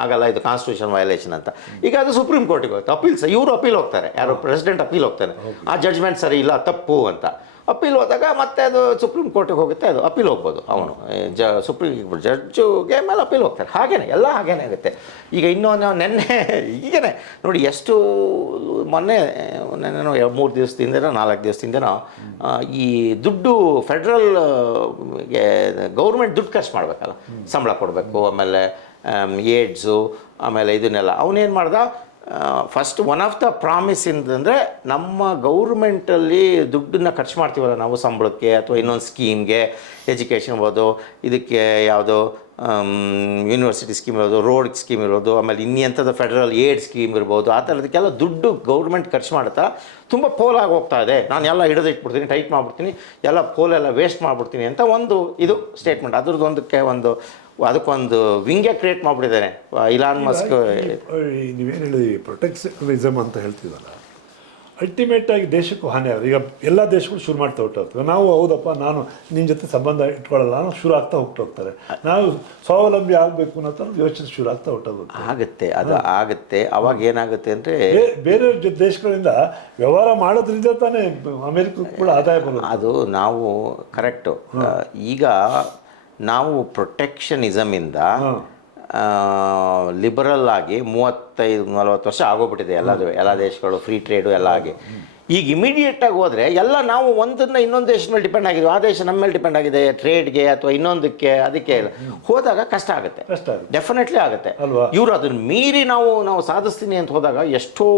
ಆಗಲ್ಲ, ಇದು ಕಾನ್ಸ್ಟಿಟ್ಯೂಷನ್ ವೈಲೇಷನ್ ಅಂತ. ಈಗ ಅದು ಸುಪ್ರೀಂ ಕೋರ್ಟಿಗೆ ಹೋಗುತ್ತೆ, ಅಪೀಲ್ಸ್. ಇವರು ಅಪೀಲ್ ಹೋಗ್ತಾರೆ, ಯಾರು ಪ್ರೆಸಿಡೆಂಟ್ ಅಪೀಲ್ ಹೋಗ್ತಾನೆ, ಆ ಜಡ್ಜ್ಮೆಂಟ್ ಸರಿ ಇಲ್ಲ, ತಪ್ಪು ಅಂತ. ಅಪೀಲ್ ಹೋದಾಗ ಮತ್ತೆ ಅದು ಸುಪ್ರೀಂ ಕೋರ್ಟಿಗೆ ಹೋಗುತ್ತೆ, ಅದು ಅಪೀಲ್ ಹೋಗ್ಬೋದು. ಅವನು ಸುಪ್ರೀಂ ಜಡ್ಜುಗೆ ಮೇಲೆ ಅಪೀಲ್ ಹೋಗ್ತಾರೆ. ಹಾಗೇನೆ ಎಲ್ಲ ಹಾಗೇನೆ ಆಗುತ್ತೆ. ಈಗ ಇನ್ನೊಂದು ನೆನ್ನೆ ಹೀಗೇನೆ ನೋಡಿ, ಎಷ್ಟು ಮೊನ್ನೆ 3 ದಿವಸದಿಂದನೋ 4 ದಿವಸದಿಂದನೋ ಈ ದುಡ್ಡು ಫೆಡ್ರಲ್ ಗೌರ್ಮೆಂಟ್ ದುಡ್ಡು ಖರ್ಚು ಮಾಡಬೇಕಲ್ಲ, ಸಂಬಳ ಕೊಡಬೇಕು, ಆಮೇಲೆ ಏಡ್ಸು, ಆಮೇಲೆ ಇದನ್ನೆಲ್ಲ ಅವನೇನು ಮಾಡ್ದ, first one of the promise ಅಂದರೆ ನಮ್ಮ ಗೌರ್ಮೆಂಟಲ್ಲಿ ದುಡ್ಡನ್ನ ಖರ್ಚು ಮಾಡ್ತೀವಲ್ಲ ನಾವು ಸಂಬಳಕ್ಕೆ ಅಥವಾ ಇನ್ನೊಂದು ಸ್ಕೀಮ್ಗೆ, ಎಜುಕೇಷನ್ ಇರ್ಬೋದು, ಇದಕ್ಕೆ ಯಾವುದೋ ಯೂನಿವರ್ಸಿಟಿ ಸ್ಕೀಮ್ ಇರ್ಬೋದು, ರೋಡ್ ಸ್ಕೀಮ್ ಇರ್ಬೋದು, ಆಮೇಲೆ ಇನ್ನೆಂಥದ್ದು ಫೆಡರಲ್ ಏಡ್ ಸ್ಕೀಮ್ ಇರ್ಬೋದು, ಆ ಥರದಕ್ಕೆಲ್ಲ ದುಡ್ಡು ಗೌರ್ಮೆಂಟ್ ಖರ್ಚು ಮಾಡುತ್ತಾ ತುಂಬ ಪೋಲಾಗಿ ಹೋಗ್ತಾ ಇದೆ. ನಾನು ಎಲ್ಲ ಹಿಡಿದಿಟ್ಬಿಡ್ತೀನಿ, ಟೈಟ್ ಮಾಡಿಬಿಡ್ತೀನಿ, ಎಲ್ಲ ಪೋಲೆಲ್ಲ ವೇಸ್ಟ್ ಮಾಡಿಬಿಡ್ತೀನಿ ಅಂತ ಒಂದು ಇದು ಸ್ಟೇಟ್ಮೆಂಟ್. ಅದ್ರದ್ದೊಂದಕ್ಕೆ ಅದಕ್ಕೊಂದು ವಿಂಗೇ ಕ್ರಿಯೇಟ್ ಮಾಡಿಬಿಟ್ಟಿದ್ದಾನೆ ಇಲಾನ್ ಮಸ್ಕ್. ನೀವೇನು ಹೇಳಿದ್ರಿ ಪ್ರೊಟೆಕ್ಷನಿಸಮ್ ಅಂತ ಹೇಳ್ತಿದ್ದಲ್ಲ, ಅಲ್ಟಿಮೇಟಾಗಿ ದೇಶಕ್ಕೂ ಹಾನಿ ಆಗೋದು. ಈಗ ಎಲ್ಲ ದೇಶಗಳು ಶುರು ಮಾಡ್ತಾ ಹೊಟ್ಟೋಗ್ತವೆ. ನಾವು ಹೌದಪ್ಪ, ನಾನು ನಿನ್ನ ಜೊತೆ ಸಂಬಂಧ ಇಟ್ಕೊಳ್ಳಲ್ಲ, ನಾನು ಶುರು ಆಗ್ತಾ ಹೋಗ್ತಾರೆ. ನಾವು ಸ್ವಾವಲಂಬಿ ಆಗಬೇಕು ಅನ್ನೋ ಥರ ಯೋಚನೆ ಶುರು ಆಗ್ತಾ ಹೊಟ್ಟೋಗುತ್ತೆ. ಆಗುತ್ತೆ, ಅದು ಆಗುತ್ತೆ. ಅವಾಗ ಏನಾಗುತ್ತೆ ಅಂದರೆ ಬೇರೆ ದೇಶಗಳಿಂದ ವ್ಯವಹಾರ ಮಾಡೋದ್ರಿಂದ ತಾನೇ ಅಮೆರಿಕಕ್ಕೂ ಕೂಡ ಆದಾಯ ಬರೋದು. ಅದು ನಾವು ಕರೆಕ್ಟು. ಈಗ ನಾವು ಪ್ರೊಟೆಕ್ಷನಿಸಮಿಂದ ಲಿಬರಲ್ ಆಗಿ 35-40 ವರ್ಷ ಆಗೋಗ್ಬಿಟ್ಟಿದೆ ಎಲ್ಲ ದೇಶಗಳು, ಫ್ರೀ ಟ್ರೇಡು ಎಲ್ಲ ಆಗಿ. ಈಗ ಇಮಿಡಿಯೇಟಾಗಿ ಹೋದರೆ ಎಲ್ಲ ನಾವು ಒಂದನ್ನು ಇನ್ನೊಂದು ದೇಶದ ಮೇಲೆ ಡಿಪೆಂಡ್ ಆಗಿದ್ವಿ, ಆ ದೇಶ ನಮ್ಮ ಮೇಲೆ ಡಿಪೆಂಡ್ ಆಗಿದೆ ಟ್ರೇಡ್ಗೆ ಅಥವಾ ಇನ್ನೊಂದಕ್ಕೆ, ಅದಕ್ಕೆ ಹೋದಾಗ ಕಷ್ಟ ಆಗುತ್ತೆ, ಡೆಫಿನೆಟ್ಲಿ ಆಗುತ್ತೆ. ಇವರು ಅದನ್ನು ಮೀರಿ ನಾವು ಸಾಧಿಸ್ತೀನಿ ಅಂತ ಹೋದಾಗ ಎಷ್ಟೋ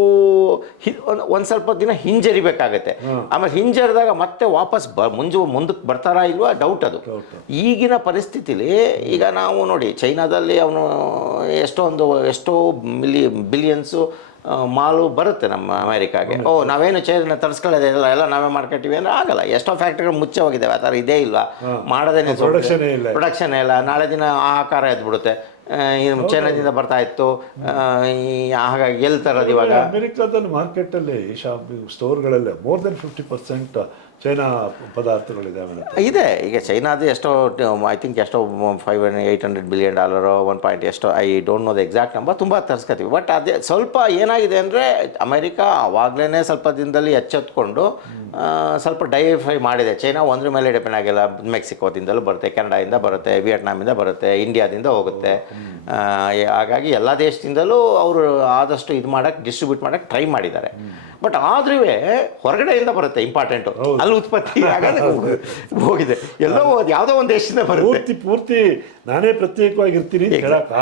ಒಂದು ಸ್ವಲ್ಪ ದಿನ ಹಿಂಜರಿಬೇಕಾಗತ್ತೆ. ಆಮೇಲೆ ಹಿಂಜರಿದಾಗ ಮತ್ತೆ ವಾಪಸ್ ಮುಂದಕ್ಕೆ ಬರ್ತಾರಾ ಇಲ್ವಾ ಡೌಟ್. ಅದು ಈಗಿನ ಪರಿಸ್ಥಿತಿಲಿ ಈಗ ನಾವು ನೋಡಿ, ಚೈನಾದಲ್ಲಿ ಅವನು ಎಷ್ಟೋ ಬಿಲಿಯನ್ಸು ಮಾಲು ಬರುತ್ತೆ ನಮ್ಮ ಅಮೇರಿಕಾಗೆ. ನಾವೇನು ಚೈನ ತರಿಸ್ಕೊಳ್ಳೋದೇ ಎಲ್ಲ ನಾವೇ ಮಾರ್ಕೆಟಿವೆ ಅಂದರೆ ಆಗಲ್ಲ. ಎಷ್ಟೋ ಫ್ಯಾಕ್ಟ್ರಿಗಳು ಮುಚ್ಚೆ ಹೋಗಿದ್ದಾವೆ, ಆ ಥರ ಇದೇ ಇಲ್ಲ, ಮಾಡೋದೇ ಪ್ರೊಡಕ್ಷನ್ ಇಲ್ಲ. ನಾಳೆ ದಿನ ಆಹಾಕಾರ ಎದ್ಬಿಡುತ್ತೆ. ಇನ್ನು ಚೈನಾದಿಂದ ಬರ್ತಾ ಇತ್ತು. ಹಾಗಾಗಿ ಎಲ್ಲಿ ತರೋದು ಇವಾಗ? ಅಮೆರಿಕಾದಲ್ಲಿ ಮಾರ್ಕೆಟಲ್ಲಿ ಸ್ಟೋರ್ಗಳಲ್ಲೇ ಮೋರ್ ದೆನ್ 50% ಚೈನಾ ಪದಾರ್ಥಗಳಿದೆ ಇದೆ. ಈಗ ಚೈನಾದು ಎಷ್ಟೋ ಐ ಥಿಂಕ್ ಎಷ್ಟೋ $800 ಬಿಲಿಯನ್ $1 ಎಷ್ಟೋ, I don't know the exact number, ತುಂಬ ತರಿಸ್ಕೊತೀವಿ. ಬಟ್ ಅದೇ ಸ್ವಲ್ಪ ಏನಾಗಿದೆ ಅಂದರೆ ಅಮೆರಿಕ ಆವಾಗಲೇ ಸ್ವಲ್ಪ ದಿನದಲ್ಲಿ ಎಚ್ಚೆತ್ಕೊಂಡು ಸ್ವಲ್ಪ ಡೈಫೈ ಮಾಡಿದೆ. ಚೈನಾ ಒಂದ್ರ ಮೇಲೆ ಡಿಪೆಂಡ್ ಆಗಿಲ್ಲ. ಮೆಕ್ಸಿಕೋದಿಂದಲೂ ಬರುತ್ತೆ, ಕೆನಡಾದಿಂದ ಬರುತ್ತೆ, ವಿಯೆಟ್ನಾಮಿಂದ ಬರುತ್ತೆ, ಇಂಡಿಯಾದಿಂದ ಹೋಗುತ್ತೆ. ಹಾಗಾಗಿ ಎಲ್ಲ ದೇಶದಿಂದಲೂ ಅವರು ಆದಷ್ಟು ಇದು ಮಾಡೋಕ್ಕೆ, ಡಿಸ್ಟ್ರಿಬ್ಯೂಟ್ ಮಾಡೋಕ್ಕೆ ಟ್ರೈ ಮಾಡಿದ್ದಾರೆ. ಬಟ್ ಆದ್ರೂ ಹೊರಗಡೆಯಿಂದ ಬರುತ್ತೆ, ಇಂಪಾರ್ಟೆಂಟು ಅಲ್ಲಿ ಉತ್ಪತ್ತಿ ಆಗೋದು ಹೋಗಿದೆ. ಎಲ್ಲೋ ಯಾವುದೋ ಒಂದು ದೇಶದಿಂದ ಬರುತ್ತೆ. ಪೂರ್ತಿ ನಾನೇ ಪ್ರತ್ಯೇಕವಾಗಿರ್ತೀನಿ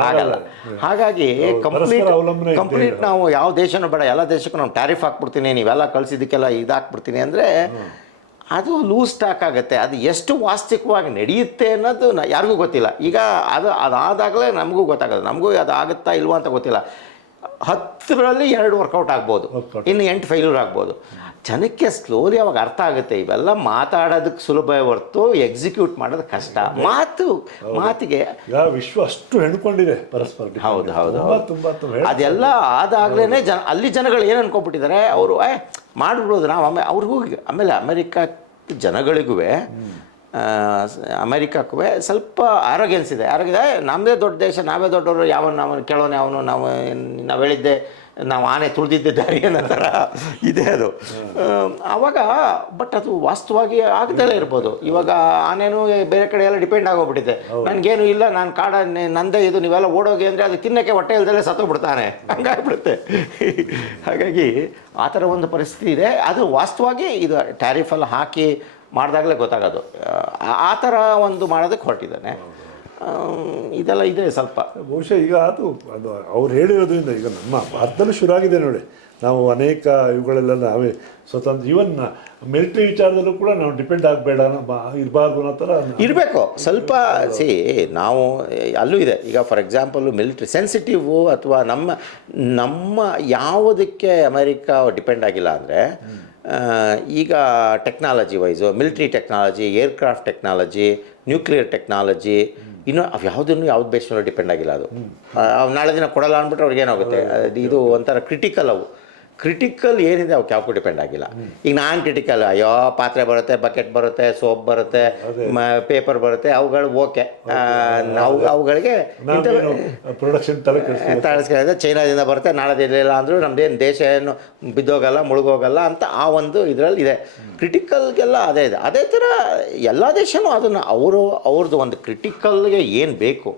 ಆಗಲ್ಲ. ಹಾಗಾಗಿ ಕಂಪ್ಲೀಟ್ ನಾವು ಯಾವ ದೇಶನೂ ಬೇಡ, ಎಲ್ಲ ದೇಶಕ್ಕೂ ನಾವು ಟ್ಯಾರಿಫ್ ಹಾಕ್ಬಿಡ್ತೀನಿ, ನೀವೆಲ್ಲ ಕಳಿಸಿದ್ದಕ್ಕೆಲ್ಲ ಇದಾಕ್ಬಿಡ್ತೀನಿ ಅಂದರೆ ಅದು ಲೂಸ್ ಸ್ಟಾಕ್ ಆಗುತ್ತೆ. ಅದು ಎಷ್ಟು ವಾಸ್ತವಿಕವಾಗಿ ನಡೆಯುತ್ತೆ ಅನ್ನೋದು ಯಾರಿಗೂ ಗೊತ್ತಿಲ್ಲ. ಈಗ ಅದಾದಾಗಲೇ ನಮಗೂ ಗೊತ್ತಾಗೋದು. ನಮಗೂ ಅದು ಆಗುತ್ತಾ ಇಲ್ವಾ ಅಂತ ಗೊತ್ತಿಲ್ಲ. 10ರಲ್ಲಿ 2 ವರ್ಕೌಟ್ ಆಗ್ಬೋದು, ಇನ್ನು 8 ಫೇಲ್ಯೂರ್ ಆಗ್ಬೋದು. ಜನಕ್ಕೆ ಸ್ಲೋಲಿ ಅವಾಗ ಅರ್ಥ ಆಗುತ್ತೆ. ಇವೆಲ್ಲ ಮಾತಾಡೋದಕ್ಕೆ ಸುಲಭ ಹೊರತು ಎಕ್ಸಿಕ್ಯೂಟ್ ಮಾಡೋದು ಕಷ್ಟ. ಮಾತಿಗೆ ವಿಶ್ವ ಅಷ್ಟು ಹೆಣ್ಕೊಂಡಿದೆ ಪರಸ್ಪರ. ಹೌದು. ಅದೆಲ್ಲ ಆದಾಗ್ಲೇ ಅಲ್ಲಿ ಜನಗಳು ಏನು ಅನ್ಕೊಂಡ್ಬಿಟ್ಟಿದ್ದಾರೆ, ಅವರು ಮಾಡಿಬಿಡೋದು ನಾವು. ಆಮೇಲೆ ಅಮೆರಿಕ ಜನಗಳಿಗೂ ಅಮೆರಿಕಕ್ಕೂ ಸ್ವಲ್ಪ ಆರೋಗ್ಯನ್ಸ್ ಇದೆ. ನಮ್ಮದೇ ದೊಡ್ಡ ದೇಶ, ನಾವೇ ದೊಡ್ಡವರು, ನಾವು ಕೇಳೋನೆ ಅವನು, ನಾವು ಹೇಳಿದ್ದೆ, ನಾವು ಆನೆ ತುಳಿದಿದ್ದೆ ದಾರಿ ಅನ್ನೋ ಥರ ಇದೆ ಅದು ಆವಾಗ. ಬಟ್ ಅದು ವಾಸ್ತವವಾಗಿ ಆಗದಲ್ಲೇ ಇರ್ಬೋದು. ಇವಾಗ ಆನೆನೂ ಬೇರೆ ಕಡೆ ಎಲ್ಲ ಡಿಪೆಂಡ್ ಆಗೋಗ್ಬಿಟ್ಟಿದೆ. ನನಗೇನು ಇಲ್ಲ, ನಾನು ಕಾಡ ನಂದೇ ಇದು, ನೀವೆಲ್ಲ ಓಡೋಗಿ ಅಂದರೆ ಅದು ತಿನ್ನೋಕ್ಕೆ ಹೊಟ್ಟೆ ಇಲ್ದಲ್ಲೇ ಸತ್ತೋಗ್ಬಿಡ್ತಾನೆ, ಹಂಗಾಗ್ಬಿಡುತ್ತೆ. ಹಾಗಾಗಿ ಆ ಥರ ಒಂದು ಪರಿಸ್ಥಿತಿ ಇದೆ. ಅದು ವಾಸ್ತವವಾಗಿ ಇದು ಟ್ಯಾರಿಫೆಲ್ಲ ಹಾಕಿ ಮಾಡಿದಾಗಲೇ ಗೊತ್ತಾಗೋದು. ಆ ಥರ ಒಂದು ಮಾಡೋದಕ್ಕೆ ಹೊರಟಿದ್ದಾನೆ. ಇದೆಲ್ಲ ಇದೆ ಸ್ವಲ್ಪ. ಬಹುಶಃ ಈಗ ಅದು ಅವ್ರು ಹೇಳಿರೋದ್ರಿಂದ ಈಗ ನಮ್ಮ ಭಾರತದಲ್ಲೂ ಶುರು ಆಗಿದೆ ನೋಡಿ. ನಾವು ಅನೇಕ ಇವುಗಳೆಲ್ಲ ನಾವೇ ಸ್ವತಂತ್ರ, ಈವನ್ ಮಿಲಿಟ್ರಿ ವಿಚಾರದಲ್ಲೂ ಕೂಡ ನಾವು ಡಿಪೆಂಡ್ ಆಗಬೇಡ, ಇರಬಾರ್ದು ಅನ್ನೋ ಥರ ಇರಬೇಕು ಸ್ವಲ್ಪ. ನಾವು ಅಲ್ಲೂ ಇದೆ. ಈಗ ಫಾರ್ ಎಕ್ಸಾಂಪಲು ಮಿಲಿಟ್ರಿ ಸೆನ್ಸಿಟಿವ್ ಅಥವಾ ನಮ್ಮ ಯಾವುದಕ್ಕೆ ಅಮೆರಿಕ ಡಿಪೆಂಡ್ ಆಗಿಲ್ಲ ಅಂದರೆ, ಈಗ technology wise, military technology, aircraft technology, nuclear technology, ಇನ್ನು ಅವು ಯಾವುದನ್ನು ಯಾವ್ದು ಬೇಸ್ ಮೇಲೆ ಡಿಪೆಂಡ್ ಆಗಿಲ್ಲ. ಅದು ನಾಳೆ ದಿನ ಕೊಡಲ್ಲ ಅಂದ್ಬಿಟ್ರೆ ಅವ್ರಿಗೆ ಏನಾಗುತ್ತೆ, ಇದು ಒಂಥರ ಕ್ರಿಟಿಕಲ್. ಅವು ಕ್ರಿಟಿಕಲ್ ಏನಿದೆ ಅವಕ್ಕೆ ಯಾವಕ್ಕೂ ಡಿಪೆಂಡ್ ಆಗಿಲ್ಲ. ಈಗ ನಾನು ಕ್ರಿಟಿಕಲ್, ಅಯ್ಯೋ ಪಾತ್ರೆ ಬರುತ್ತೆ, ಬಕೆಟ್ ಬರುತ್ತೆ, ಸೋಪ್ ಬರುತ್ತೆ, ಪೇಪರ್ ಬರುತ್ತೆ, ಅವುಗಳು ಓಕೆ, ನಾವು ಅವುಗಳಿಗೆ ಪ್ರೊಡಕ್ಷನ್ ತಳಿಸ್ಕೊಳ್ಳೋದು. ಚೈನಾದಿಂದ ಬರುತ್ತೆ, ನಾಳೆ ಇಲ್ಲ ಅಂದರೂ ನಮ್ಮದೇನು ದೇಶ ಏನು ಬಿದ್ದೋಗಲ್ಲ, ಮುಳುಗೋಗಲ್ಲ ಅಂತ ಆ ಒಂದು ಇದರಲ್ಲಿ ಇದೆ. ಕ್ರಿಟಿಕಲ್ಗೆಲ್ಲ ಅದೇ ಇದೆ. ಅದೇ ಥರ ಎಲ್ಲ ದೇಶನೂ ಅದನ್ನು ಅವ್ರದ್ದು ಒಂದು ಕ್ರಿಟಿಕಲ್ಗೆ ಏನು ಬೇಕು,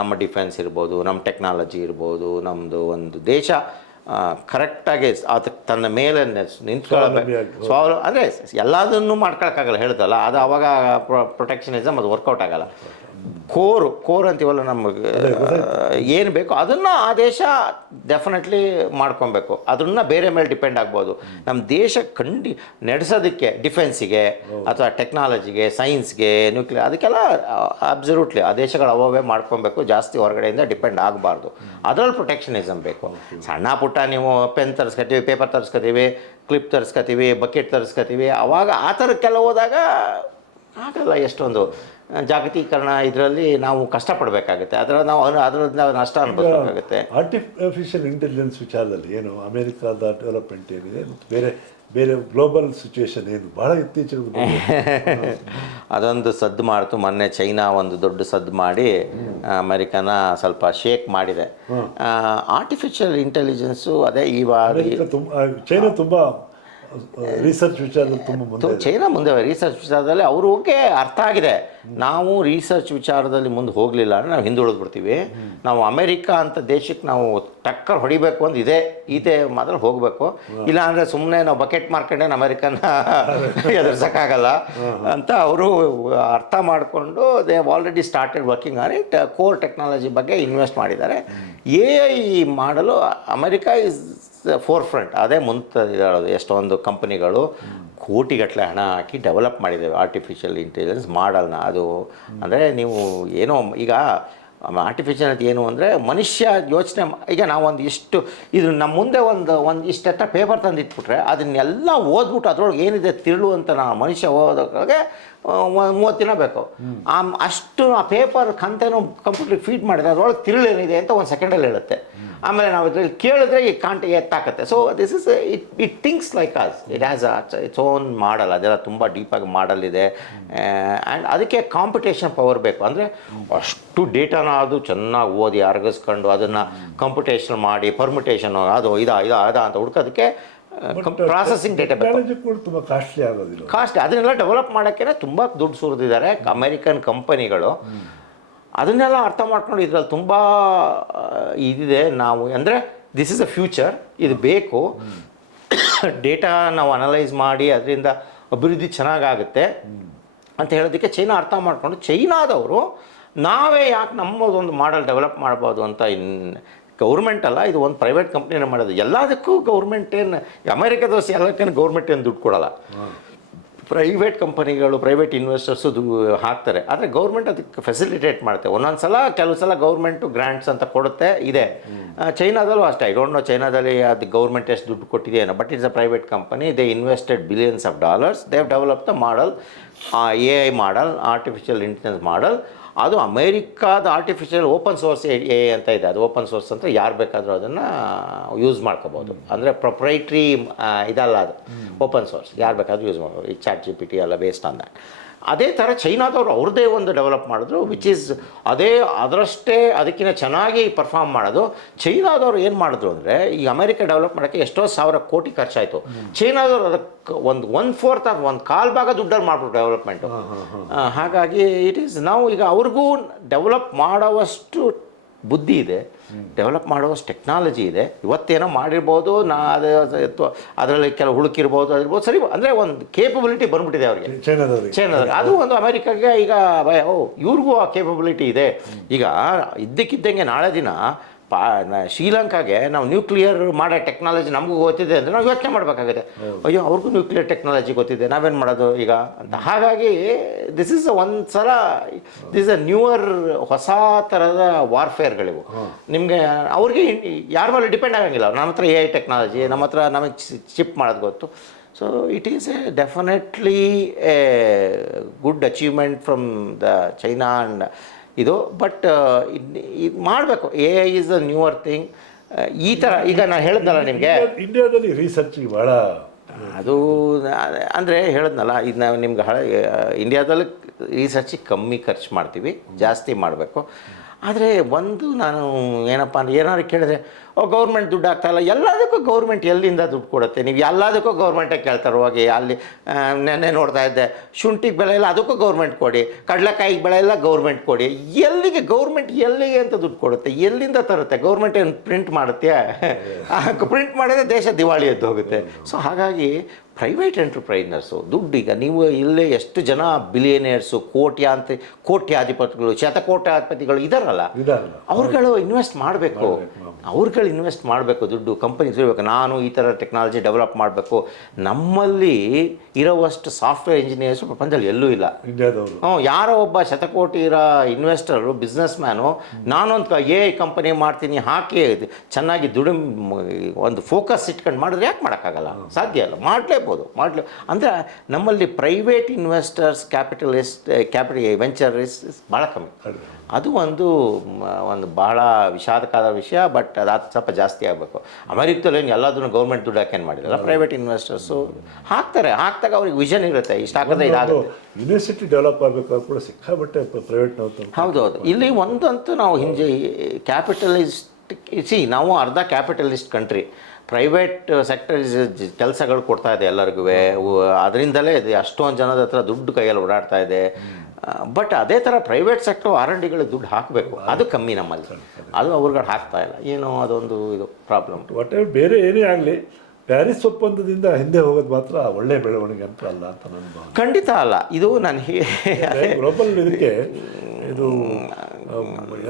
ನಮ್ಮ ಡಿಫೆನ್ಸ್ ಇರ್ಬೋದು, ನಮ್ಮ ಟೆಕ್ನಾಲಜಿ ಇರ್ಬೋದು, ನಮ್ಮದು ಒಂದು ದೇಶ ಕರೆಕ್ಟಾಗಿ ಅದಕ್ಕೆ ತನ್ನ ಮೇಲೆ ನಿಂತ್ಕೊಳ್ಳಬೇಕು. ಅಂದರೆ ಎಲ್ಲದನ್ನೂ ಮಾಡ್ಕೊಳಕ್ಕಾಗಲ್ಲ, ಹೇಳ್ದಲ್ಲ ಅದು. ಆವಾಗ ಪ್ರೊಟೆಕ್ಷನಿಸಮ್ ಅದು ವರ್ಕೌಟ್ ಆಗಲ್ಲ. ಕೋರ್ ಅಂತೀವಲ್ಲ, ನಮಗೆ ಏನು ಬೇಕು ಅದನ್ನು ಆ ದೇಶ ಡೆಫಿನೆಟ್ಲಿ ಮಾಡ್ಕೊಬೇಕು. ಅದನ್ನು ಬೇರೆ ಮೇಲೆ ಡಿಪೆಂಡ್ ಆಗ್ಬೋದು. ನಮ್ಮ ದೇಶ ನಡೆಸೋದಕ್ಕೆ ಡಿಫೆನ್ಸಿಗೆ ಅಥವಾ ಟೆಕ್ನಾಲಜಿಗೆ, ಸೈನ್ಸ್ಗೆ, ನ್ಯೂಕ್ಲಿಯರ್, ಅದಕ್ಕೆಲ್ಲ ಅಬ್ಸಲ್ಯೂಟ್ಲಿ ಆ ದೇಶಗಳು ಅವೇ ಮಾಡ್ಕೊಬೇಕು. ಜಾಸ್ತಿ ಹೊರಗಡೆಯಿಂದ ಡಿಪೆಂಡ್ ಆಗಬಾರ್ದು. ಅದರಲ್ಲಿ ಪ್ರೊಟೆಕ್ಷನಿಸಮ್ ಬೇಕು. ಸಣ್ಣ ಪುಟ್ಟ ನೀವು ಪೆನ್ ತರಿಸ್ಕೊತೀವಿ, ಪೇಪರ್ ತರಿಸ್ಕೊತೀವಿ, ಕ್ಲಿಪ್ ತರಿಸ್ಕೊತೀವಿ, ಬಕೆಟ್ ತರಿಸ್ಕೊತೀವಿ, ಆವಾಗ ಆ ಥರಕ್ಕೆಲ್ಲ ಹೋದಾಗ ಆಗಲ್ಲ. ಎಷ್ಟೊಂದು ಜಾಗತೀಕರಣ ಇದರಲ್ಲಿ ನಾವು ಕಷ್ಟಪಡಬೇಕಾಗುತ್ತೆ. ಅದರಿಂದ ನಷ್ಟ ಅನುಭವಿಸಬೇಕಾಗುತ್ತೆ. ಆರ್ಟಿಫಿಷಿಯಲ್ ಇಂಟೆಲಿಜೆನ್ಸ್ ವಿಚಾರದಲ್ಲಿ ಏನು ಅಮೆರಿಕಾದ ಡೆವಲಪ್ಮೆಂಟ್ ಏನಿದೆ, ಬೇರೆ ಗ್ಲೋಬಲ್ ಸಿಚುವೇಶನ್ ಏನು ಭಾಳ ಇತ್ತೀಚೆಗೆ ಅದೊಂದು ಸದ್ದು ಮಾಡ್ತು. ಮೊನ್ನೆ ಚೈನಾ ಒಂದು ದೊಡ್ಡ ಸದ್ದು ಮಾಡಿ ಅಮೆರಿಕನ ಸ್ವಲ್ಪ ಶೇಕ್ ಮಾಡಿದೆ. ಆರ್ಟಿಫಿಷಿಯಲ್ ಇಂಟೆಲಿಜೆನ್ಸು ಅದೇ ಇವಾಗ ಚೈನಾ ತುಂಬ ರಿಸರ್ಚ್ ವಿಚಾರದಲ್ಲಿ ತುಂಬ ಮುಂದೆ, ಚೈನಾ ಮುಂದೆ ರಿಸರ್ಚ್ ವಿಚಾರದಲ್ಲಿ ಅವ್ರಿಗೆ ಅರ್ಥ ಆಗಿದೆ. ನಾವು ರಿಸರ್ಚ್ ವಿಚಾರದಲ್ಲಿ ಮುಂದೆ ಹೋಗಲಿಲ್ಲ ಅಂದರೆ ನಾವು ಹಿಂದುಳಿದು ಬಿಡ್ತೀವಿ. ನಾವು ಅಮೆರಿಕಾ ಅಂತ ದೇಶಕ್ಕೆ ನಾವು ಟಕ್ಕರ್ ಹೊಡಿಬೇಕು ಅಂತ ಇದೆ ಮಾತ್ರ ಹೋಗಬೇಕು. ಇಲ್ಲ ಅಂದರೆ ಸುಮ್ಮನೆ ನಾವು ಬಕೆಟ್ ಮಾರ್ಕೊಂಡೇನು ಅಮೆರಿಕನ್ನ ಎದುರಿಸೋಕ್ಕಾಗಲ್ಲ ಅಂತ ಅವರು ಅರ್ಥ ಮಾಡಿಕೊಂಡು they have already started working on it. Core technology ಬಗ್ಗೆ ಇನ್ವೆಸ್ಟ್ ಮಾಡಿದ್ದಾರೆ. AI ಮಾಡಲು ಅಮೆರಿಕಾ ಇಸ್ ಫೋರ್ ಫ್ರಂಟ್. ಅದೇ ಮುಂದೆ ಎಷ್ಟೊಂದು ಕಂಪನಿಗಳು ಕೋಟಿಗಟ್ಟಲೆ ಹಣ ಹಾಕಿ ಡೆವಲಪ್ ಮಾಡಿದ್ದೇವೆ ಆರ್ಟಿಫಿಷಿಯಲ್ ಇಂಟೆಲಿಜೆನ್ಸ್ ಮಾಡಲ್ನ. ಅದು ಅಂದರೆ ನೀವು ಏನೋ ಈಗ ಆರ್ಟಿಫಿಷಿಯಲ್ ಏನು ಅಂದರೆ ಮನುಷ್ಯ ಯೋಚನೆ ಈಗ ನಾವೊಂದು ಇಷ್ಟು ಇದು ನಮ್ಮ ಮುಂದೆ ಒಂದು ಇಷ್ಟೆತ್ತ ಪೇಪರ್ ತಂದು ಇಟ್ಬಿಟ್ರೆ ಅದನ್ನೆಲ್ಲ ಓದ್ಬಿಟ್ಟು ಅದ್ರೊಳಗೆ ಏನಿದೆ ತಿರುಳು ಅಂತ ನಾವು ಮನುಷ್ಯ ಓದೋಕ್ಕೆ 30 ದಿನ ಬೇಕು. ಅಷ್ಟು ಆ ಪೇಪರ್ ಕಂತೇನೋ ಕಂಪ್ಯೂಟ್ರಿಗೆ ಫೀಡ್ ಮಾಡಿದ್ರೆ ಅದ್ರೊಳಗೆ ತಿರುಳು ಏನಿದೆ ಅಂತ 1 ಸೆಕೆಂಡಲ್ಲಿ ಹೇಳುತ್ತೆ. ಆಮೇಲೆ ನಾವು ಇದ್ರಲ್ಲಿ ಕೇಳಿದ್ರೆ ಈ ಕಾಂಟೆ ಎತ್ತಾಕತ್ತೆ. So this is it thinks like us, it has its own model. ಅದೆಲ್ಲ ತುಂಬ ಡೀಪಾಗಿ ಮಾಡಲ್ ಇದೆ. ಆ್ಯಂಡ್ ಅದಕ್ಕೆ ಕಾಂಪಿಟೇಷನ್ ಪವರ್ ಬೇಕು. ಅಂದರೆ ಅಷ್ಟು ಡೇಟಾನ ಅದು ಚೆನ್ನಾಗಿ ಓದಿ ಅರಗಿಸ್ಕೊಂಡು ಅದನ್ನು ಕಂಪ್ಯೂಟೇಷನ್ ಮಾಡಿ ಪರ್ಮಿಟೇಷನ್ ಅದು ಇದ ಅಂತ ಹುಡ್ಕೋದಕ್ಕೆ ಪ್ರಾಸೆಸಿಂಗ್ ಡೇಟಾ ಬೇಕು. ತುಂಬ ಕಾಸ್ಟ್ಲಿ ಆಗೋದಿಲ್ಲ. ಕಾಸ್ಟ್ಲಿ ಅದನ್ನೆಲ್ಲ ಡೆವಲಪ್ ಮಾಡೋಕ್ಕೆ ತುಂಬ ದುಡ್ಡು ಸುರಿದಿದ್ದಾರೆ ಅಮೆರಿಕನ್ ಕಂಪನಿಗಳು. ಅದನ್ನೆಲ್ಲ ಅರ್ಥ ಮಾಡ್ಕೊಂಡು ಇದರಲ್ಲಿ ತುಂಬ ಇದಿದೆ. ನಾವು ಅಂದರೆ ದಿಸ್ ಇಸ್ ಅ ಫ್ಯೂಚರ್, ಇದು ಬೇಕು. ಡೇಟಾ ನಾವು ಅನಲೈಸ್ ಮಾಡಿ ಅದರಿಂದ ಅಭಿವೃದ್ಧಿ ಚೆನ್ನಾಗಾಗುತ್ತೆ ಅಂತ ಹೇಳೋದಕ್ಕೆ ಚೈನಾ ಅರ್ಥ ಮಾಡಿಕೊಂಡು ಚೈನಾದವರು ನಾವೇ ಯಾಕೆ ನಮ್ಮದೊಂದು ಮಾಡಲ್ ಡೆವಲಪ್ ಮಾಡ್ಬೋದು ಅಂತ ಗೌರ್ಮೆಂಟ್ ಅಲ್ಲ, ಇದು ಒಂದು ಪ್ರೈವೇಟ್ ಕಂಪ್ನಿನೇ ಮಾಡೋದು. ಎಲ್ಲದಕ್ಕೂ ಗೌರ್ಮೆಂಟ್ ಏನು ಅಮೆರಿಕದೋಸಿ ಎಲ್ಲಕ್ಕೇನು ಗೌರ್ಮೆಂಟ್ ಏನು ದುಡ್ಡು ಕೊಡೋಲ್ಲ. ಪ್ರೈವೇಟ್ ಕಂಪನಿಗಳು ಪ್ರೈವೇಟ್ ಇನ್ವೆಸ್ಟರ್ಸು ಹಾಕ್ತಾರೆ. ಆದರೆ ಗೌರ್ಮೆಂಟ್ ಅದಕ್ಕೆ ಫೆಸಿಲಿಟೇಟ್ ಮಾಡುತ್ತೆ. ಒಂದೊಂದು ಸಲ ಕೆಲವು ಸಲ ಗೌರ್ಮೆಂಟು ಗ್ರ್ಯಾಂಟ್ಸ್ ಅಂತ ಕೊಡುತ್ತೆ ಇದೆ. ಚೈನಾದಲ್ಲೂ ಅಷ್ಟೇ. ಐ ಡೋಂಟ್ ನೋ ಚೈನಾದಲ್ಲಿ ಅದು ಗೌರ್ಮೆಂಟ್ ಎಷ್ಟು ದುಡ್ಡು ಕೊಟ್ಟಿದೆ ಏನೋ, but it's a private company. They invested billions of dollars. They have develop the model, AI model, artificial intelligence model. ಅದು ಅಮೇರಿಕಾದ ಆರ್ಟಿಫಿಷಿಯಲ್ ಓಪನ್ ಸೋರ್ಸ್ AI ಅಂತ ಇದೆ. ಅದು ಓಪನ್ ಸೋರ್ಸ್ ಅಂತ ಯಾರು ಬೇಕಾದರೂ ಅದನ್ನು ಯೂಸ್ ಮಾಡ್ಕೋಬೋದು. ಅಂದರೆ ಪ್ರೊಪ್ರೈಟ್ರಿ ಇದಲ್ಲ, ಅದು ಓಪನ್ ಸೋರ್ಸ್, ಯಾರು ಬೇಕಾದರೂ ಯೂಸ್ ಮಾಡ್ಬೋದು. ಈ ChatGPT ಎಲ್ಲ ಬೇಸ್ಡ್ ಆನ್ ದ್ಯಾಟ್. ಅದೇ ಥರ ಚೈನಾದವರು ಅವ್ರದ್ದೇ ಒಂದು ಡೆವಲಪ್ ಮಾಡಿದ್ರು, ವಿಚ್ ಈಸ್ ಅದರಷ್ಟೇ ಅದಕ್ಕಿಂತ ಚೆನ್ನಾಗಿ ಪರ್ಫಾರ್ಮ್ ಮಾಡೋದು. ಚೈನಾದವರು ಏನು ಮಾಡಿದ್ರು ಅಂದರೆ ಈ ಅಮೆರಿಕ ಡೆವಲಪ್ ಮಾಡೋಕ್ಕೆ ಎಷ್ಟೋ ಸಾವಿರ ಕೋಟಿ ಖರ್ಚಾಯಿತು. ಚೈನಾದವರು ಅದಕ್ಕೆ ಒಂದು 1/4 ಆಫ್ 1/4 ಭಾಗ ದುಡ್ಡಲ್ಲಿ ಮಾಡ್ಬಿಟ್ಟು ಡೆವಲಪ್ಮೆಂಟು. ಹಾಗಾಗಿ ಇಟ್ ಈಸ್ ನಾವು ಈಗ ಅವ್ರಿಗೂ ಡೆವಲಪ್ ಮಾಡೋವಷ್ಟು ಬುದ್ಧಿ ಇದೆ, ಡೆವಲಪ್ ಮಾಡುವಷ್ಟು ಟೆಕ್ನಾಲಜಿ ಇದೆ. ಇವತ್ತೇನೋ ಮಾಡಿರ್ಬೋದು, ಅದರಲ್ಲಿ ಕೆಲವು ಹುಡುಕಿರ್ಬೋದು, ಅದಿರ್ಬೋದು, ಸರಿ. ಅಂದರೆ ಒಂದು ಕೇಪಬಿಲಿಟಿ ಬಂದ್ಬಿಟ್ಟಿದೆ ಅವ್ರಿಗೆ ಚೈನಾದವ್ರಿಗೆ. ಅದು ಒಂದು ಅಮೆರಿಕಾಗೆ ಈಗ ಇವ್ರಿಗೂ ಆ ಕೇಪಬಿಲಿಟಿ ಇದೆ. ಈಗ ಇದ್ದಕ್ಕಿದ್ದಂಗೆ ನಾಳೆ ದಿನ ಶ್ರೀಲಂಕಾಗೆ ನಾವು ನ್ಯೂಕ್ಲಿಯರ್ ಮಾಡೋ ಟೆಕ್ನಾಲಜಿ ನಮಗೂ ಗೊತ್ತಿದೆ ಅಂದರೆ ನಾವು ಯೋಚನೆ ಮಾಡಬೇಕಾಗುತ್ತೆ. ಅಯ್ಯೋ ಅವ್ರಿಗೂ ನ್ಯೂಕ್ಲಿಯರ್ ಟೆಕ್ನಾಲಜಿ ಗೊತ್ತಿದೆ, ನಾವೇನು ಮಾಡೋದು ಈಗ ಅಂತ. ಹಾಗಾಗಿ ದಿಸ್ ಇಸ್ ಒಂದ್ಸಲ ದಿಸ್ ಅ ನ್ಯೂವರ್, ಹೊಸ ಥರದ ವಾರ್ಫೇರ್ಗಳಿವು. ನಿಮಗೆ ಅವ್ರಿಗೆ ಯಾರ ಮೇಲೆ ಡಿಪೆಂಡ್ ಆಗಂಗಿಲ್ಲ. ನಮ್ಮ ಹತ್ರ AI ಟೆಕ್ನಾಲಜಿ, ನಮ್ಮ ಹತ್ರ ನಮಗೆ ಚಿಪ್ ಮಾಡೋದು ಗೊತ್ತು. So it is definitely A good achievement from the China and ಇದು. ಬಟ್ ಇದು ಮಾಡಬೇಕು. AI is a newer thing. ಈ ಥರ ಈಗ ನಾನು ಹೇಳಿದ್ನಲ್ಲ ನಿಮಗೆ, ಇಂಡಿಯಾದಲ್ಲಿ ರಿಸರ್ಚಿಗೆ ಭಾಳ ಅದು ಅಂದರೆ ಹೇಳಿದ್ನಲ್ಲ, ಇದು ನಾವು ನಿಮ್ಗೆ ಇಂಡಿಯಾದಲ್ಲಿ ರಿಸರ್ಚಿಗೆ ಕಮ್ಮಿ ಖರ್ಚು ಮಾಡ್ತೀವಿ, ಜಾಸ್ತಿ ಮಾಡಬೇಕು. ಆದರೆ ಒಂದು ನಾನು ಏನಪ್ಪ ಅಂದರೆ ಏನಾದ್ರು ಕೇಳಿದ್ರೆ ಗೌರ್ಮೆಂಟ್ ದುಡ್ಡು ಆಗ್ತಾಯಿಲ್ಲ. ಎಲ್ಲದಕ್ಕೂ ಗೌರ್ಮೆಂಟ್ ಎಲ್ಲಿಂದ ದುಡ್ಡು ಕೊಡುತ್ತೆ? ನೀವು ಎಲ್ಲದಕ್ಕೂ ಗೌರ್ಮೆಂಟೇ ಕೇಳ್ತಾರೆ. ಹೋಗಿ ಅಲ್ಲಿ ನೆನ್ನೆ ನೋಡ್ತಾ ಇದ್ದೆ, ಶುಂಠಿಗೆ ಬೆಳೆ ಇಲ್ಲ, ಅದಕ್ಕೂ ಗೌರ್ಮೆಂಟ್ ಕೊಡಿ. ಕಡಲೆಕಾಯಿಗೆ ಬೆಳೆ ಇಲ್ಲ, ಗೌರ್ಮೆಂಟ್ ಕೊಡಿ. ಎಲ್ಲಿಗೆ ಗೌರ್ಮೆಂಟ್ ಎಲ್ಲಿಗೆ ಅಂತ ದುಡ್ಡು ಕೊಡುತ್ತೆ? ಎಲ್ಲಿಂದ ತರುತ್ತೆ? ಗೌರ್ಮೆಂಟ್ ಏನು ಪ್ರಿಂಟ್ ಮಾಡುತ್ತೆ? ಪ್ರಿಂಟ್ ಮಾಡಿದ್ರೆ ದೇಶ ದಿವಾಳಿ ಎದ್ದು ಹೋಗುತ್ತೆ. ಸೊ ಹಾಗಾಗಿ ಪ್ರೈವೇಟ್ ಎಂಟರ್ಪ್ರೈನರ್ಸು ದುಡ್ಡು, ಈಗ ನೀವು ಇಲ್ಲೇ ಎಷ್ಟು ಜನ ಬಿಲಿಯನೇರ್ಸು, ಕೋಟ್ಯಾಧಿಪತಿಗಳು, ಶತಕೋಟ್ಯಾಧಿಪತಿಗಳು ಇದಾರಲ್ಲ, ಅವ್ರುಗಳು ಇನ್ವೆಸ್ಟ್ ಮಾಡಬೇಕು. ಅವ್ರುಗಳು ಇನ್ವೆಸ್ಟ್ ಮಾಡಬೇಕು, ದುಡ್ಡು ಕಂಪನೀಸ್ ಇರಬೇಕು. ನಾನು ಈ ಥರ ಟೆಕ್ನಾಲಜಿ ಡೆವಲಪ್ ಮಾಡಬೇಕು. ನಮ್ಮಲ್ಲಿ ಇರೋವಷ್ಟು ಸಾಫ್ಟ್ವೇರ್ ಇಂಜಿನಿಯರ್ಸು ಪ್ರಪಂಚದಲ್ಲಿ ಎಲ್ಲೂ ಇಲ್ಲ. ಯಾರೋ ಒಬ್ಬ ಶತಕೋಟಿ ಇರೋ ಇನ್ವೆಸ್ಟರು, ಬಿಸ್ನೆಸ್ ಮ್ಯಾನು, ನಾನೊಂದು AI ಕಂಪನಿ ಮಾಡ್ತೀನಿ, ಹಾಕಿ ಚೆನ್ನಾಗಿ ಒಂದು ಫೋಕಸ್ ಇಟ್ಕೊಂಡು ಮಾಡಿದ್ರೆ ಯಾಕೆ ಮಾಡೋಕ್ಕಾಗಲ್ಲ? ಸಾಧ್ಯ ಅಲ್ಲ, ಮಾಡಲೇಬೋದು. ಅಂದರೆ ನಮ್ಮಲ್ಲಿ ಪ್ರೈವೇಟ್ ಇನ್ವೆಸ್ಟರ್ಸ್, ವೆಂಚರ್ ಭಾಳ ಕಮ್ಮಿ. ಅದು ಒಂದು ಭಾಳ ವಿಷಾದಕರ ವಿಷಯ. ಬಟ್ ಅದು ಸ್ವಲ್ಪ ಜಾಸ್ತಿ ಆಗಬೇಕು. ಅಮೆರಿಕದಲ್ಲಿ ಏನು ಎಲ್ಲದನ್ನು ಗೌರ್ಮೆಂಟ್ ದುಡ್ಡು ಹಾಕೇನು ಮಾಡಿಲ್ಲ, ಪ್ರೈವೇಟ್ ಇನ್ವೆಸ್ಟರ್ಸು ಹಾಕ್ದಾಗ ಅವ್ರಿಗೆ ವಿಷನ್ ಇರುತ್ತೆ, ಇಷ್ಟು ಹಾಕಿದ್ರೆ ಇದಾಗುತ್ತೆ. ಯೂನಿವರ್ಸಿಟಿ ಡೆವಲಪ್ ಆಗಬೇಕಾದ್ರೂ ಕೂಡ ಸಿಕ್ಕಾಬಟ್ಟೆ ಪ್ರೈವೇಟ್ನವ್ರು. ಹೌದೌದು. ಇಲ್ಲಿ ಒಂದಂತೂ ನಾವು ಹಿಂದೆ ನಾವು ಅರ್ಧ ಕ್ಯಾಪಿಟಲಿಸ್ಟ್ ಕಂಟ್ರಿ. ಪ್ರೈವೇಟ್ ಸೆಕ್ಟರ್ ಕೆಲಸಗಳು ಕೊಡ್ತಾ ಇದೆ ಎಲ್ಲರಿಗೂ. ಅದರಿಂದಲೇ ಅಷ್ಟೊಂದು ಜನದ ಹತ್ರ ದುಡ್ಡು ಕೈಯಲ್ಲಿ ಓಡಾಡ್ತಾ ಇದೆ. ಬಟ್ ಅದೇ ಥರ ಪ್ರೈವೇಟ್ ಸೆಕ್ಟರ್ R&Dಗಳಿಗೆ ದುಡ್ಡು ಹಾಕಬೇಕು, ಅದು ಕಮ್ಮಿ ನಮ್ಮಲ್ಲಿ. ಅದು ಅವ್ರುಗಳು ಹಾಕ್ತಾ ಇಲ್ಲ. ಏನೋ ಅದೊಂದು ಇದು ಪ್ರಾಬ್ಲಮ್. ಒಟ್ಟೆ ಬೇರೆ ಏನೇ ಆಗಲಿ, ಪ್ಯಾರಿಸ್ ಒಪ್ಪಂದದಿಂದ ಹಿಂದೆ ಹೋಗೋದು ಮಾತ್ರ ಒಳ್ಳೆಯ ಬೆಳವಣಿಗೆ ಅಂತ ಅಲ್ಲ ಅಂತ ನನ್ನ ಭಾವನೆ. ಖಂಡಿತ ಅಲ್ಲ. ಇದು ನಾನು ಗ್ಲೋಬಲ್ ಇದಕ್ಕೆ ಇದು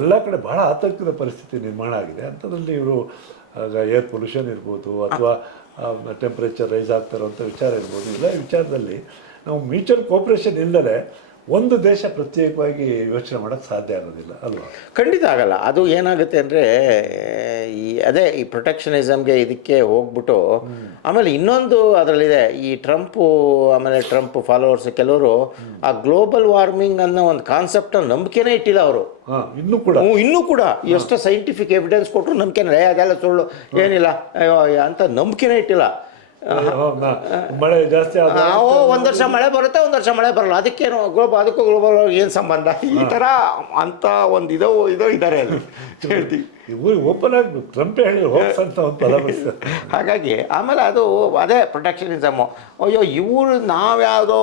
ಎಲ್ಲ ಕಡೆ ಭಾಳ ಆತಂಕದ ಪರಿಸ್ಥಿತಿ ನಿರ್ಮಾಣ ಆಗಿದೆ. ಅಂಥದ್ರಲ್ಲಿ ಇವರು ಏರ್ ಪೊಲ್ಯೂಷನ್ ಇರ್ಬೋದು, ಅಥವಾ ಟೆಂಪ್ರೇಚರ್ ರೈಸ್ ಆಗ್ತಾರಂಥ ವಿಚಾರ ಇರ್ಬೋದು. ಎಲ್ಲ ವಿಚಾರದಲ್ಲಿ ನಾವು ಮ್ಯೂಚುವಲ್ ಕೋಪ್ರೇಷನ್ ಇಲ್ಲದೆ ಒಂದು ದೇಶ ಪ್ರತ್ಯೇಕವಾಗಿ ಯೋಚನೆ ಮಾಡೋಕ್ಕೆ ಸಾಧ್ಯ ಆಗೋದಿಲ್ಲ ಅಲ್ವಾ? ಖಂಡಿತ ಆಗಲ್ಲ. ಅದು ಏನಾಗುತ್ತೆ ಅಂದರೆ ಅದೇ ಈ ಪ್ರೊಟೆಕ್ಷನಿಸಮ್ಗೆ ಇದಕ್ಕೆ ಹೋಗ್ಬಿಟ್ಟು ಆಮೇಲೆ ಇನ್ನೊಂದು ಅದರಲ್ಲಿದೆ ಈ ಟ್ರಂಪು ಆಮೇಲೆ ಟ್ರಂಪ್ ಫಾಲೋವರ್ಸ್ ಕೆಲವರು ಆ ಗ್ಲೋಬಲ್ ವಾರ್ಮಿಂಗ್ ಅನ್ನೋ ಒಂದು ಕಾನ್ಸೆಪ್ಟನ್ನು ನಂಬಿಕೆನೇ ಇಟ್ಟಿಲ್ಲ ಅವರು. ಇನ್ನೂ ಕೂಡ ಎಷ್ಟು ಸೈಂಟಿಫಿಕ್ ಎವಿಡೆನ್ಸ್ ಕೊಟ್ಟರು ನಂಬಿಕೆನೇ ಅದೆಲ್ಲ ಸುಳ್ಳು ಏನಿಲ್ಲ ಅಂತ ನಂಬಿಕೆನೇ ಇಟ್ಟಿಲ್ಲ. ಮಳೆ ಜಾಸ್ತಿ ಒಂದು ವರ್ಷ ಮಳೆ ಬರುತ್ತೆ, ಒಂದು ವರ್ಷ ಮಳೆ ಬರಲ್ಲ, ಅದಕ್ಕೇನು ಅದಕ್ಕೂ ಗ್ಲೋಬಲ್ ಏನು ಸಂಬಂಧ ಈ ಥರ ಅಂತ ಒಂದು ಇದೋ ಇದ್ದಾರೆ ಅಲ್ಲಿ ಹೇಳ್ತೀವಿ ಓಪನ್ ಆಗಿ ಟ್ರಂಪ್ ಹೇಳಿ ಅಂತ ಒಂದು ಪದ ಹಾಗಾಗಿ ಆಮೇಲೆ ಅದೇ ಪ್ರೊಟೆಕ್ಷನಿಸಮು. ಅಯ್ಯೋ ಇವರು ನಾವ್ಯಾವುದೋ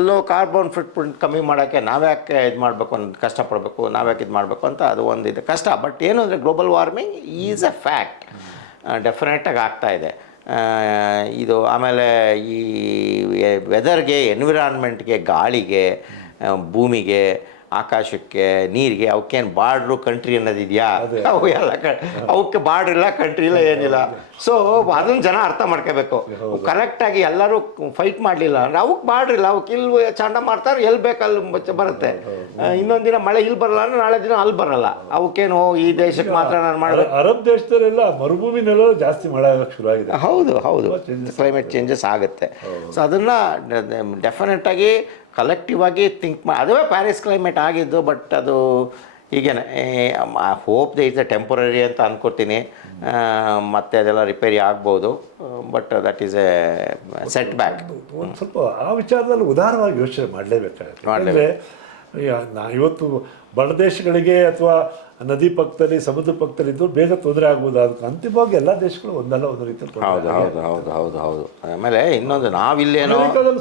ಎಲ್ಲೋ ಕಾರ್ಬನ್ ಫುಟ್ ಪ್ರಿಂಟ್ ಕಮ್ಮಿ ಮಾಡೋಕ್ಕೆ ನಾವ್ಯಾಕೆ ಇದು ಮಾಡಬೇಕು ಅಂತ ಕಷ್ಟಪಡಬೇಕು, ನಾವ್ಯಾಕೆ ಇದು ಮಾಡಬೇಕು ಅಂತ ಅದು ಒಂದು ಇದು ಕಷ್ಟ. ಬಟ್ ಏನು ಅಂದರೆ global warming is a fact, ಡೆಫಿನೆಟಾಗಿ ಆಗ್ತಾಯಿದೆ ಇದು. ಆಮೇಲೆ ಈ ವೆದರ್ಗೆ, ಎನ್ವಿರಾನ್ಮೆಂಟ್ಗೆ, ಗಾಳಿಗೆ, ಭೂಮಿಗೆ, ಆಕಾಶಕ್ಕೆ, ನೀರಿಗೆ ಅವಕ್ಕೇನು ಬಾರ್ಡ್ರು ಕಂಟ್ರಿ ಅನ್ನೋದಿದೆಯಾ? ಅವು ಎಲ್ಲ ಅವಕ್ಕೆ ಬಾರ್ಡ್ರ್ ಇಲ್ಲ, ಕಂಟ್ರಿ ಇಲ್ಲ, ಏನಿಲ್ಲ. ಸೊ ಅದನ್ನು ಜನ ಅರ್ಥ ಮಾಡ್ಕೋಬೇಕು. ಕರೆಕ್ಟಾಗಿ ಎಲ್ಲರೂ ಫೈಟ್ ಮಾಡಲಿಲ್ಲ ಅಂದರೆ ಅವಕ್ಕೆ ಬಾರ್ಡ್ರ್ ಇಲ್ಲ, ಅವಕ್ಕೆ ಇಲ್ಲಿ ಚಂಡಮಾರುತ ಎಲ್ಲಿ ಬೇಕಲ್ಲಿ ಬರುತ್ತೆ. ಇನ್ನೊಂದು ದಿನ ಮಳೆ ಇಲ್ಲಿ ಬರಲ್ಲ ಅಂದ್ರೆ ನಾಳೆ ದಿನ ಅಲ್ಲಿ ಬರಲ್ಲ. ಅವಕ್ಕೇನು ಈ ದೇಶಕ್ಕೆ ಮಾತ್ರ ನಾನು ಮಾಡಬೇಕು. ಅರಬ್ ದೇಶದಲ್ಲೆಲ್ಲ ಮರುಭೂಮಿನೆಲ್ಲ ಜಾಸ್ತಿ ಮಳೆ ಆಗೋಕ್ಕೆ ಶುರು ಆಗಿದೆ. ಹೌದು ಕ್ಲೈಮೇಟ್ ಚೇಂಜಸ್ ಆಗುತ್ತೆ. ಸೊ ಅದನ್ನು ಡೆಫಿನೆಟಾಗಿ ಕಲೆಕ್ಟಿವ್ ಆಗಿ ಥಿಂಕ್ ಅದುವೇ ಪ್ಯಾರಿಸ್ ಕ್ಲೈಮೇಟ್ ಆಗಿದ್ದು. ಬಟ್ ಅದು ಈಗೇನೆ hope the it's a temporary ಅಂತ ಅನ್ಕೋತೀನಿ. ಮತ್ತೆ ಅದೆಲ್ಲ ರಿಪೇರಿ ಆಗ್ಬೋದು. But that is a setback. ಒಂದು ಸ್ವಲ್ಪ ಆ ವಿಚಾರದಲ್ಲಿ ಉದಾರವಾಗಿ ಯೋಚನೆ ಮಾಡಲೇಬೇಕಾಗುತ್ತೆ. ಅಂದರೆ ಇವತ್ತು ಬಡ ದೇಶಗಳಿಗೆ ಅಥವಾ ನದಿ ಪಕ್ಕದಲ್ಲಿ, ಸಮುದ್ರ ಪಕ್ಕದಲ್ಲಿ ಇದ್ದು ಬೇಗ ತೊಂದರೆ ಆಗ್ಬೋದು. ಅದಕ್ಕೆ ಅಂತಿಮವಾಗಿ ಎಲ್ಲ ದೇಶಗಳು ಒಂದಲ್ಲ ಒಂದು ರೀತಿಯಲ್ಲಿ ಹೌದು. ಆಮೇಲೆ ಇನ್ನೊಂದು ನಾವಿಲ್ಲೇನೋ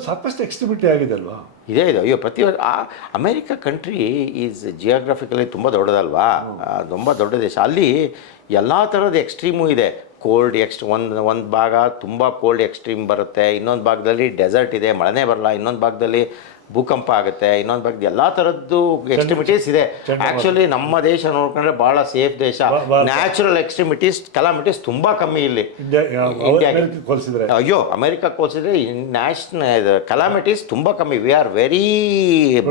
ಸಾಕಷ್ಟು ಎಕ್ಸ್ಟ್ರಿಮಿಟಿ ಆಗಿದೆ ಅಲ್ವಾ? ಇದೆ. ಅಯ್ಯೋ ಅಮೇರಿಕಾ ಕಂಟ್ರಿ ಈಸ್ ಜಿಯೋಗ್ರಫಿಕಲಿ ತುಂಬ ದೊಡ್ಡದಲ್ವಾ, ತುಂಬ ದೊಡ್ಡ ದೇಶ. ಅಲ್ಲಿ ಎಲ್ಲ ಥರದ ಎಕ್ಸ್ಟ್ರೀಮು ಇದೆ. ಕೋಲ್ಡ್ ಒಂದು ಭಾಗ ತುಂಬ ಕೋಲ್ಡ್ ಎಕ್ಸ್ಟ್ರೀಮ್ ಬರುತ್ತೆ, ಇನ್ನೊಂದು ಭಾಗದಲ್ಲಿ ಡೆಸರ್ಟ್ ಇದೆ, ಮಳೆನೇ ಬರಲ್ಲ, ಇನ್ನೊಂದು ಭಾಗದಲ್ಲಿ ಭೂಕಂಪ ಆಗುತ್ತೆ, ಇನ್ನೊಂದು ಭಾಗದ ಎಲ್ಲ ಥರದ್ದು ಎಕ್ಸ್ಟ್ರಿಮಿಟೀಸ್ ಇದೆ. ಆ್ಯಕ್ಚುಲಿ ನಮ್ಮ ದೇಶ ನೋಡ್ಕೊಂಡ್ರೆ ಭಾಳ ಸೇಫ್ ದೇಶ. ನ್ಯಾಚುರಲ್ ಕಲಾಮಿಟೀಸ್ ತುಂಬ ಕಮ್ಮಿ ಇಲ್ಲಿ ಇಂಡಿಯಾಗೆ. ಅಯ್ಯೋ ಅಮೆರಿಕಕ್ಕೆ ಹೋಲಿಸಿದ್ರೆ ಕಲಾಮಿಟೀಸ್ ತುಂಬ ಕಮ್ಮಿ. We are very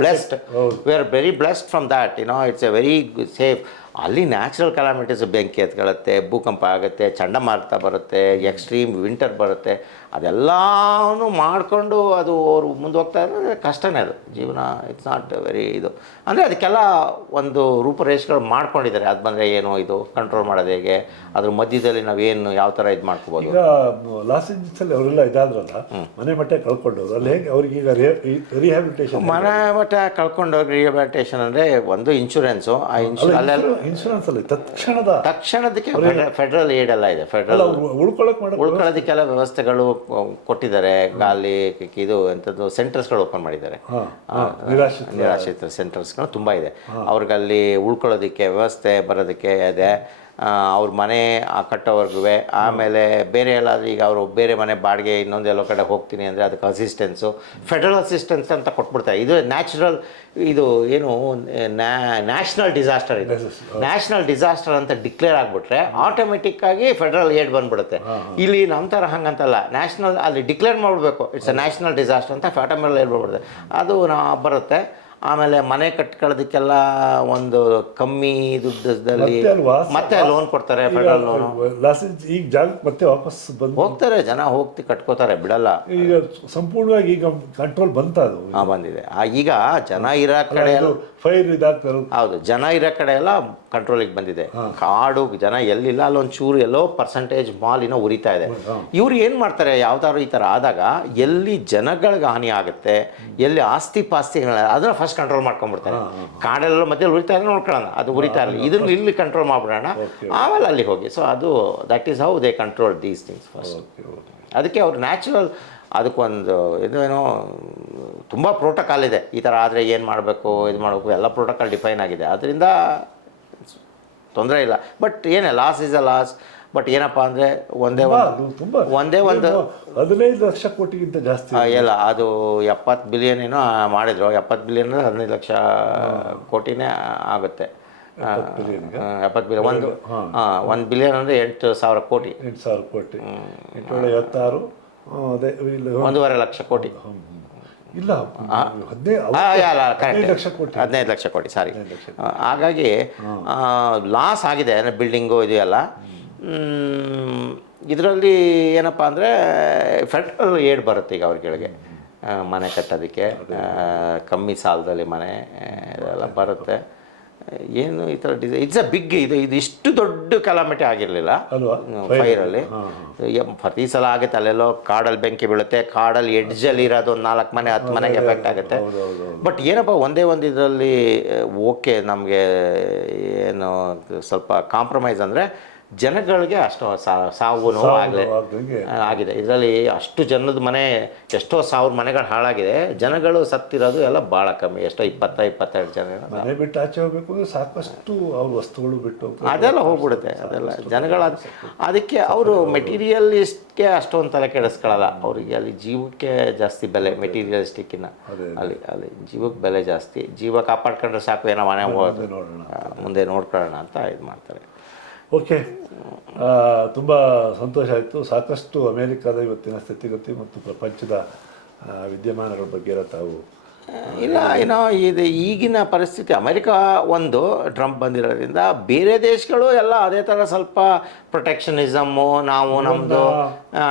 blessed from that. It's A very safe. ಅಲ್ಲಿ ನ್ಯಾಚುರಲ್ ಕಲಾಮಿಟೀಸ್, ಬೆಂಕಿ ಎತ್ಕೊಳ್ಳುತ್ತೆ, ಭೂಕಂಪ ಆಗುತ್ತೆ, ಚಂಡಮಾರುತ ಬರುತ್ತೆ, ಎಕ್ಸ್ಟ್ರೀಮ್ ವಿಂಟರ್ ಬರುತ್ತೆ. ಅದೆಲ್ಲನೂ ಮಾಡಿಕೊಂಡು ಅದು ಅವರು ಮುಂದೆ ಹೋಗ್ತಾ ಇದ್ರೆ ಕಷ್ಟನೇ ಅದು ಜೀವನ. ಇಟ್ಸ್ ನಾಟ್ ವೆರಿ ಇದು ಅಂದರೆ ಅದಕ್ಕೆಲ್ಲ ಒಂದು ರೂಪರೇಷೆಗಳು ಮಾಡ್ಕೊಂಡಿದ್ದಾರೆ. ಅದು ಬಂದರೆ ಏನು ಇದು ಕಂಟ್ರೋಲ್ ಮಾಡೋದು ಹೇಗೆ, ಅದ್ರ ಮಧ್ಯದಲ್ಲಿ ನಾವೇನು ಯಾವ ಥರ ಇದು ಮಾಡ್ಕೋಬೋದು. ಈಗ ಲಾಸ್ ಏಂಜಲ್ಸಲ್ಲಿ ಅವರೆಲ್ಲ ಇದಾದ್ರಲ್ಲ, ಮನೆ ಮಟ್ಟ ಕಳ್ಕೊಂಡವ್ರು ಅಲ್ಲಿ ಹೇಗೆ ಅವ್ರಿಗೆ ಈಗ ರಿಹ್ಯಾಬಿಲಿಟೇಷನ್? ಮನೆ ಮಟ್ಟ ಕಳ್ಕೊಂಡವ್ರು ರಿಹ್ಯಾಬಿಲಿಟೇಷನ್ ಅಂದರೆ ಒಂದು ಇನ್ಶೂರೆನ್ಸು. ಆ ಇನ್ಶೂರೆನ್ಸ್ ಅಲ್ಲಿ ತಕ್ಷಣದಕ್ಕೆ ಫೆಡರಲ್ ಏಡ್ ಎಲ್ಲ ಇದೆ. ಫೆಡರಲ್ ಉಳ್ಕೊಳ್ಳೋದಕ್ಕೆಲ್ಲ ವ್ಯವಸ್ಥೆಗಳು ಕೊಟ್ಟಿದ್ದಾರೆ. ಅಲ್ಲಿ ಇದು ಎಂಥದ್ದು ಸೆಂಟರ್ಸ್ಗಳು ಓಪನ್ ಮಾಡಿದ್ದಾರೆ, ನಿರಾಶ್ರಿತ ಸೆಂಟರ್ಸ್ಗಳು ತುಂಬ ಇದೆ. ಅವ್ರಿಗಲ್ಲಿ ಉಳ್ಕೊಳ್ಳೋದಕ್ಕೆ ವ್ಯವಸ್ಥೆ ಬರೋದಕ್ಕೆ ಇದೆ. ಅವ್ರ ಮನೆ ಕಟ್ಟೋವರೆಗೂ. ಆಮೇಲೆ ಬೇರೆ ಎಲ್ಲಾದರೂ ಈಗ ಅವರು ಬೇರೆ ಮನೆ ಬಾಡಿಗೆ ಇನ್ನೊಂದೆಲ್ಲೋ ಕಡೆ ಹೋಗ್ತೀನಿ ಅಂದರೆ ಅದಕ್ಕೆ ಅಸಿಸ್ಟೆನ್ಸು, ಫೆಡರಲ್ ಅಸಿಸ್ಟೆನ್ಸ್ ಅಂತ ಕೊಟ್ಬಿಡ್ತಾರೆ. ಇದು ನ್ಯಾಚುರಲ್, ಇದು ಏನು ನ್ಯಾಷನಲ್ ಡಿಸಾಸ್ಟರ್. ಇದು ನ್ಯಾಷನಲ್ ಡಿಸಾಸ್ಟರ್ ಅಂತ ಡಿಕ್ಲೇರ್ ಆಗಿಬಿಟ್ರೆ ಆಟೋಮೆಟಿಕ್ಕಾಗಿ ಫೆಡರಲ್ ಏಡ್ ಬಂದ್ಬಿಡುತ್ತೆ. ಇಲ್ಲಿ ನಮ್ಮ ಥರ ಹಂಗಂತಲ್ಲ, ನ್ಯಾಷನಲ್ ಅಲ್ಲಿ ಡಿಕ್ಲೇರ್ ಮಾಡಿಬಿಡ್ಬೇಕು ಇಟ್ಸ್ ಅ ನ್ಯಾಷನಲ್ ಡಿಸಾಸ್ಟರ್ ಅಂತ ಆಟೋಮೆಟಿಕ್ ಏಡ್ ಬಂದ್ಬಿಡುತ್ತೆ. ಅದು ಬರುತ್ತೆ. ಆಮೇಲೆ ಮನೆ ಕಟ್ಕೊಳ್ಳೋದಕ್ಕೆಲ್ಲ ಒಂದು ಕಮ್ಮಿ ದುಡ್ಡದಲ್ಲಿ ಮತ್ತೆ ಲೋನ್ ಕೊಡ್ತಾರೆ, ಫೆಡರಲ್ ಲೋನು. ಈಗ ಜಾಗಕ್ಕೆ ಮತ್ತೆ ವಾಪಸ್ ಹೋಗ್ತಾರೆ ಜನ, ಕಟ್ಕೋತಾರೆ, ಬಿಡಲ್ಲ. ಈಗ ಸಂಪೂರ್ಣವಾಗಿ ಈಗ ಕಂಟ್ರೋಲ್ ಬಂತ ಅದು ಬಂದಿದೆ. ಈಗ ಜನ ಇರೋ ಕಡೆ ಫೈರ್ ಇದಾಗ್ತಾರೆ. ಹೌದು, ಜನ ಇರೋ ಕಡೆ ಎಲ್ಲ ಕಂಟ್ರೋಲಿಗೆ ಬಂದಿದೆ. ಕಾಡು ಜನ ಎಲ್ಲಿಲ್ಲ ಅಲ್ಲೊಂದು ಚೂರು ಎಲ್ಲೋ ಪರ್ಸೆಂಟೇಜ್ ಮಾಲಿನ ಉರಿತಾ ಇದೆ. ಇವ್ರು ಏನು ಮಾಡ್ತಾರೆ, ಯಾವ್ದಾದ್ರು ಈ ಥರ ಆದಾಗ ಎಲ್ಲಿ ಜನಗಳಿಗೆ ಹಾನಿ ಆಗುತ್ತೆ, ಎಲ್ಲಿ ಆಸ್ತಿ ಪಾಸ್ತಿಗಳ ಅದನ್ನ ಫಸ್ಟ್ ಕಂಟ್ರೋಲ್ ಮಾಡ್ಕೊಂಡ್ಬಿಡ್ತಾರೆ. ಕಾಡೆಲ್ಲ ಮಧ್ಯೆ ಉರಿತಾ ಇದೆ ನೋಡ್ಕೊಳ್ಳೋಣ, ಅದು ಉರಿತಾ ಇರಲಿ, ಇದನ್ನು ಇಲ್ಲಿ ಕಂಟ್ರೋಲ್ ಮಾಡ್ಬಿಡೋಣ, ಆಮೇಲೆ ಅಲ್ಲಿ ಹೋಗಿ. ಸೊ ಅದು that is how they control these things first. ಅದಕ್ಕೆ ಅವ್ರು ನ್ಯಾಚುರಲ್ ಅದಕ್ಕೊಂದು ಇದೇನೋ ತುಂಬ ಪ್ರೋಟೋಕಾಲ್ ಇದೆ. ಈ ಥರ ಆದರೆ ಏನು ಮಾಡಬೇಕು, ಇದು ಮಾಡಬೇಕು, ಎಲ್ಲ ಪ್ರೋಟೋಕಾಲ್ ಡಿಫೈನ್ ಆಗಿದೆ. ಅದರಿಂದ ತೊಂದರೆ ಇಲ್ಲ. ಬಟ್ ಏನೇ loss is a loss. But ಏನಪ್ಪ ಅಂದರೆ ಒಂದೇ ಒಂದು 15 ಲಕ್ಷ ಕೋಟಿಗಿಂತ ಜಾಸ್ತಿ ಎಲ್ಲ ಅದು 70 ಬಿಲಿಯನ್ ಏನೋ ಮಾಡಿದ್ರು. 70 ಬಿಲಿಯನ್ ಅಂದರೆ 15 ಲಕ್ಷ ಕೋಟಿನೇ ಆಗುತ್ತೆ. 70 ಬಿಲಿಯನ್, ಒಂದು ಬಿಲಿಯನ್ ಅಂದರೆ 8,000 ಕೋಟಿ. 8,000 ಕೋಟಿ 8,76 ಅದೇ 1.5 ಲಕ್ಷ ಕೋಟಿ. ಇಲ್ಲ ಕರೆಕ್ಟ್ 15 ಲಕ್ಷ ಕೋಟಿ 15 ಲಕ್ಷ ಕೋಟಿ ಸಾರಿ. ಹಾಗಾಗಿ ಲಾಸ್ ಆಗಿದೆ ಬಿಲ್ಡಿಂಗು ಇದೆಯಲ್ಲ. ಇದರಲ್ಲಿ ಏನಪ್ಪ ಅಂದರೆ ಫೆಡರಲ್ ಏಡ್ ಬರುತ್ತೆ ಈಗ ಅವ್ರಿಗೆ ಮನೆ ಕಟ್ಟೋದಕ್ಕೆ, ಕಮ್ಮಿ ಸಾಲದಲ್ಲಿ ಮನೆ ಇದೆಲ್ಲ ಬರುತ್ತೆ. ಏನು ಈ ಥರ ಇಟ್ಸ್ ಅ ಬಿಗ್ ಇದು ಇಷ್ಟು ದೊಡ್ಡ ಕೆಲಾಮಿಟಿ ಆಗಿರಲಿಲ್ಲ ಫೈರಲ್ಲಿ. ಪ್ರತಿ ಸಲ ಆಗುತ್ತೆ, ಅಲ್ಲೆಲ್ಲೋ ಕಾಡಲ್ಲಿ ಬೆಂಕಿ ಬೀಳುತ್ತೆ, ಕಾಡಲ್ಲಿ ಎಡ್ಜಲ್ಲಿ ಇರೋದು ಒಂದು 4 ಮನೆ 10 ಮನೆಗೆ ಎಫೆಕ್ಟ್ ಆಗುತ್ತೆ. ಬಟ್ ಏನಪ್ಪ ಒಂದೇ ಒಂದು ಇದರಲ್ಲಿ ಓಕೆ ನಮಗೆ ಏನು ಸ್ವಲ್ಪ ಕಾಂಪ್ರಮೈಸ್ ಅಂದರೆ ಜನಗಳಿಗೆ ಅಷ್ಟು ಸಾವು ನೋವು ಆಗಿದೆ. ಇದರಲ್ಲಿ ಅಷ್ಟು ಜನದ ಮನೆ ಎಷ್ಟೋ 1000 ಮನೆಗಳು ಹಾಳಾಗಿದೆ, ಜನಗಳು ಸತ್ತಿರೋದು ಎಲ್ಲ ಭಾಳ ಕಮ್ಮಿ, ಎಷ್ಟೋ 20-22 ಜನ ಮನೆ ಬಿಟ್ಟು ಆಚೆ ಹೋಗ್ಬೇಕು ಅಂದರೆ ಸಾಕಷ್ಟು ಅವ್ರ ವಸ್ತುಗಳು ಬಿಟ್ಟು ಅದೆಲ್ಲ ಹೋಗ್ಬಿಡುತ್ತೆ. ಅದೆಲ್ಲ ಜನಗಳ ಅದಕ್ಕೆ ಅವರು ಮೆಟೀರಿಯಲಿಸ್ಟ್ಗೆ ಅಷ್ಟೊಂದು ತಲೆ ಕೆಡಿಸ್ಕೊಳ್ಳಲ್ಲ. ಅವರಿಗೆ ಅಲ್ಲಿ ಜೀವಕ್ಕೆ ಜಾಸ್ತಿ ಬೆಲೆ, ಮೆಟೀರಿಯಲಿಸ್ಟಿಕ್ಕಿನ್ನ ಅಲ್ಲಿ ಜೀವಕ್ಕೆ ಬೆಲೆ ಜಾಸ್ತಿ. ಜೀವ ಕಾಪಾಡ್ಕೊಂಡ್ರೆ ಸಾಕು, ಏನೋ ಮನೆ ಮುಂದೆ ನೋಡ್ಕೊಳ್ಳೋಣ ಅಂತ ಇದು ಮಾಡ್ತಾರೆ. ಓಕೆ, ತುಂಬ ಸಂತೋಷ ಆಯಿತು. ಸಾಕಷ್ಟು ಅಮೇರಿಕಾದ ಇವತ್ತಿನ ಸ್ಥಿತಿಗತಿ ಮತ್ತು ಪ್ರಪಂಚದ ವಿದ್ಯಮಾನಗಳ ಬಗ್ಗೆ ತಾವು ಇಲ್ಲ ಏನೋ ಇದು ಈಗಿನ ಪರಿಸ್ಥಿತಿ ಅಮೆರಿಕಾ ಒಂದು ಟ್ರಂಪ್ ಬಂದಿರೋದ್ರಿಂದ ಬೇರೆ ದೇಶಗಳು ಎಲ್ಲ ಅದೇ ಥರ ಸ್ವಲ್ಪ ಪ್ರೊಟೆಕ್ಷನಿಸಮ್ಮು ನಾವು ನಮ್ಮದು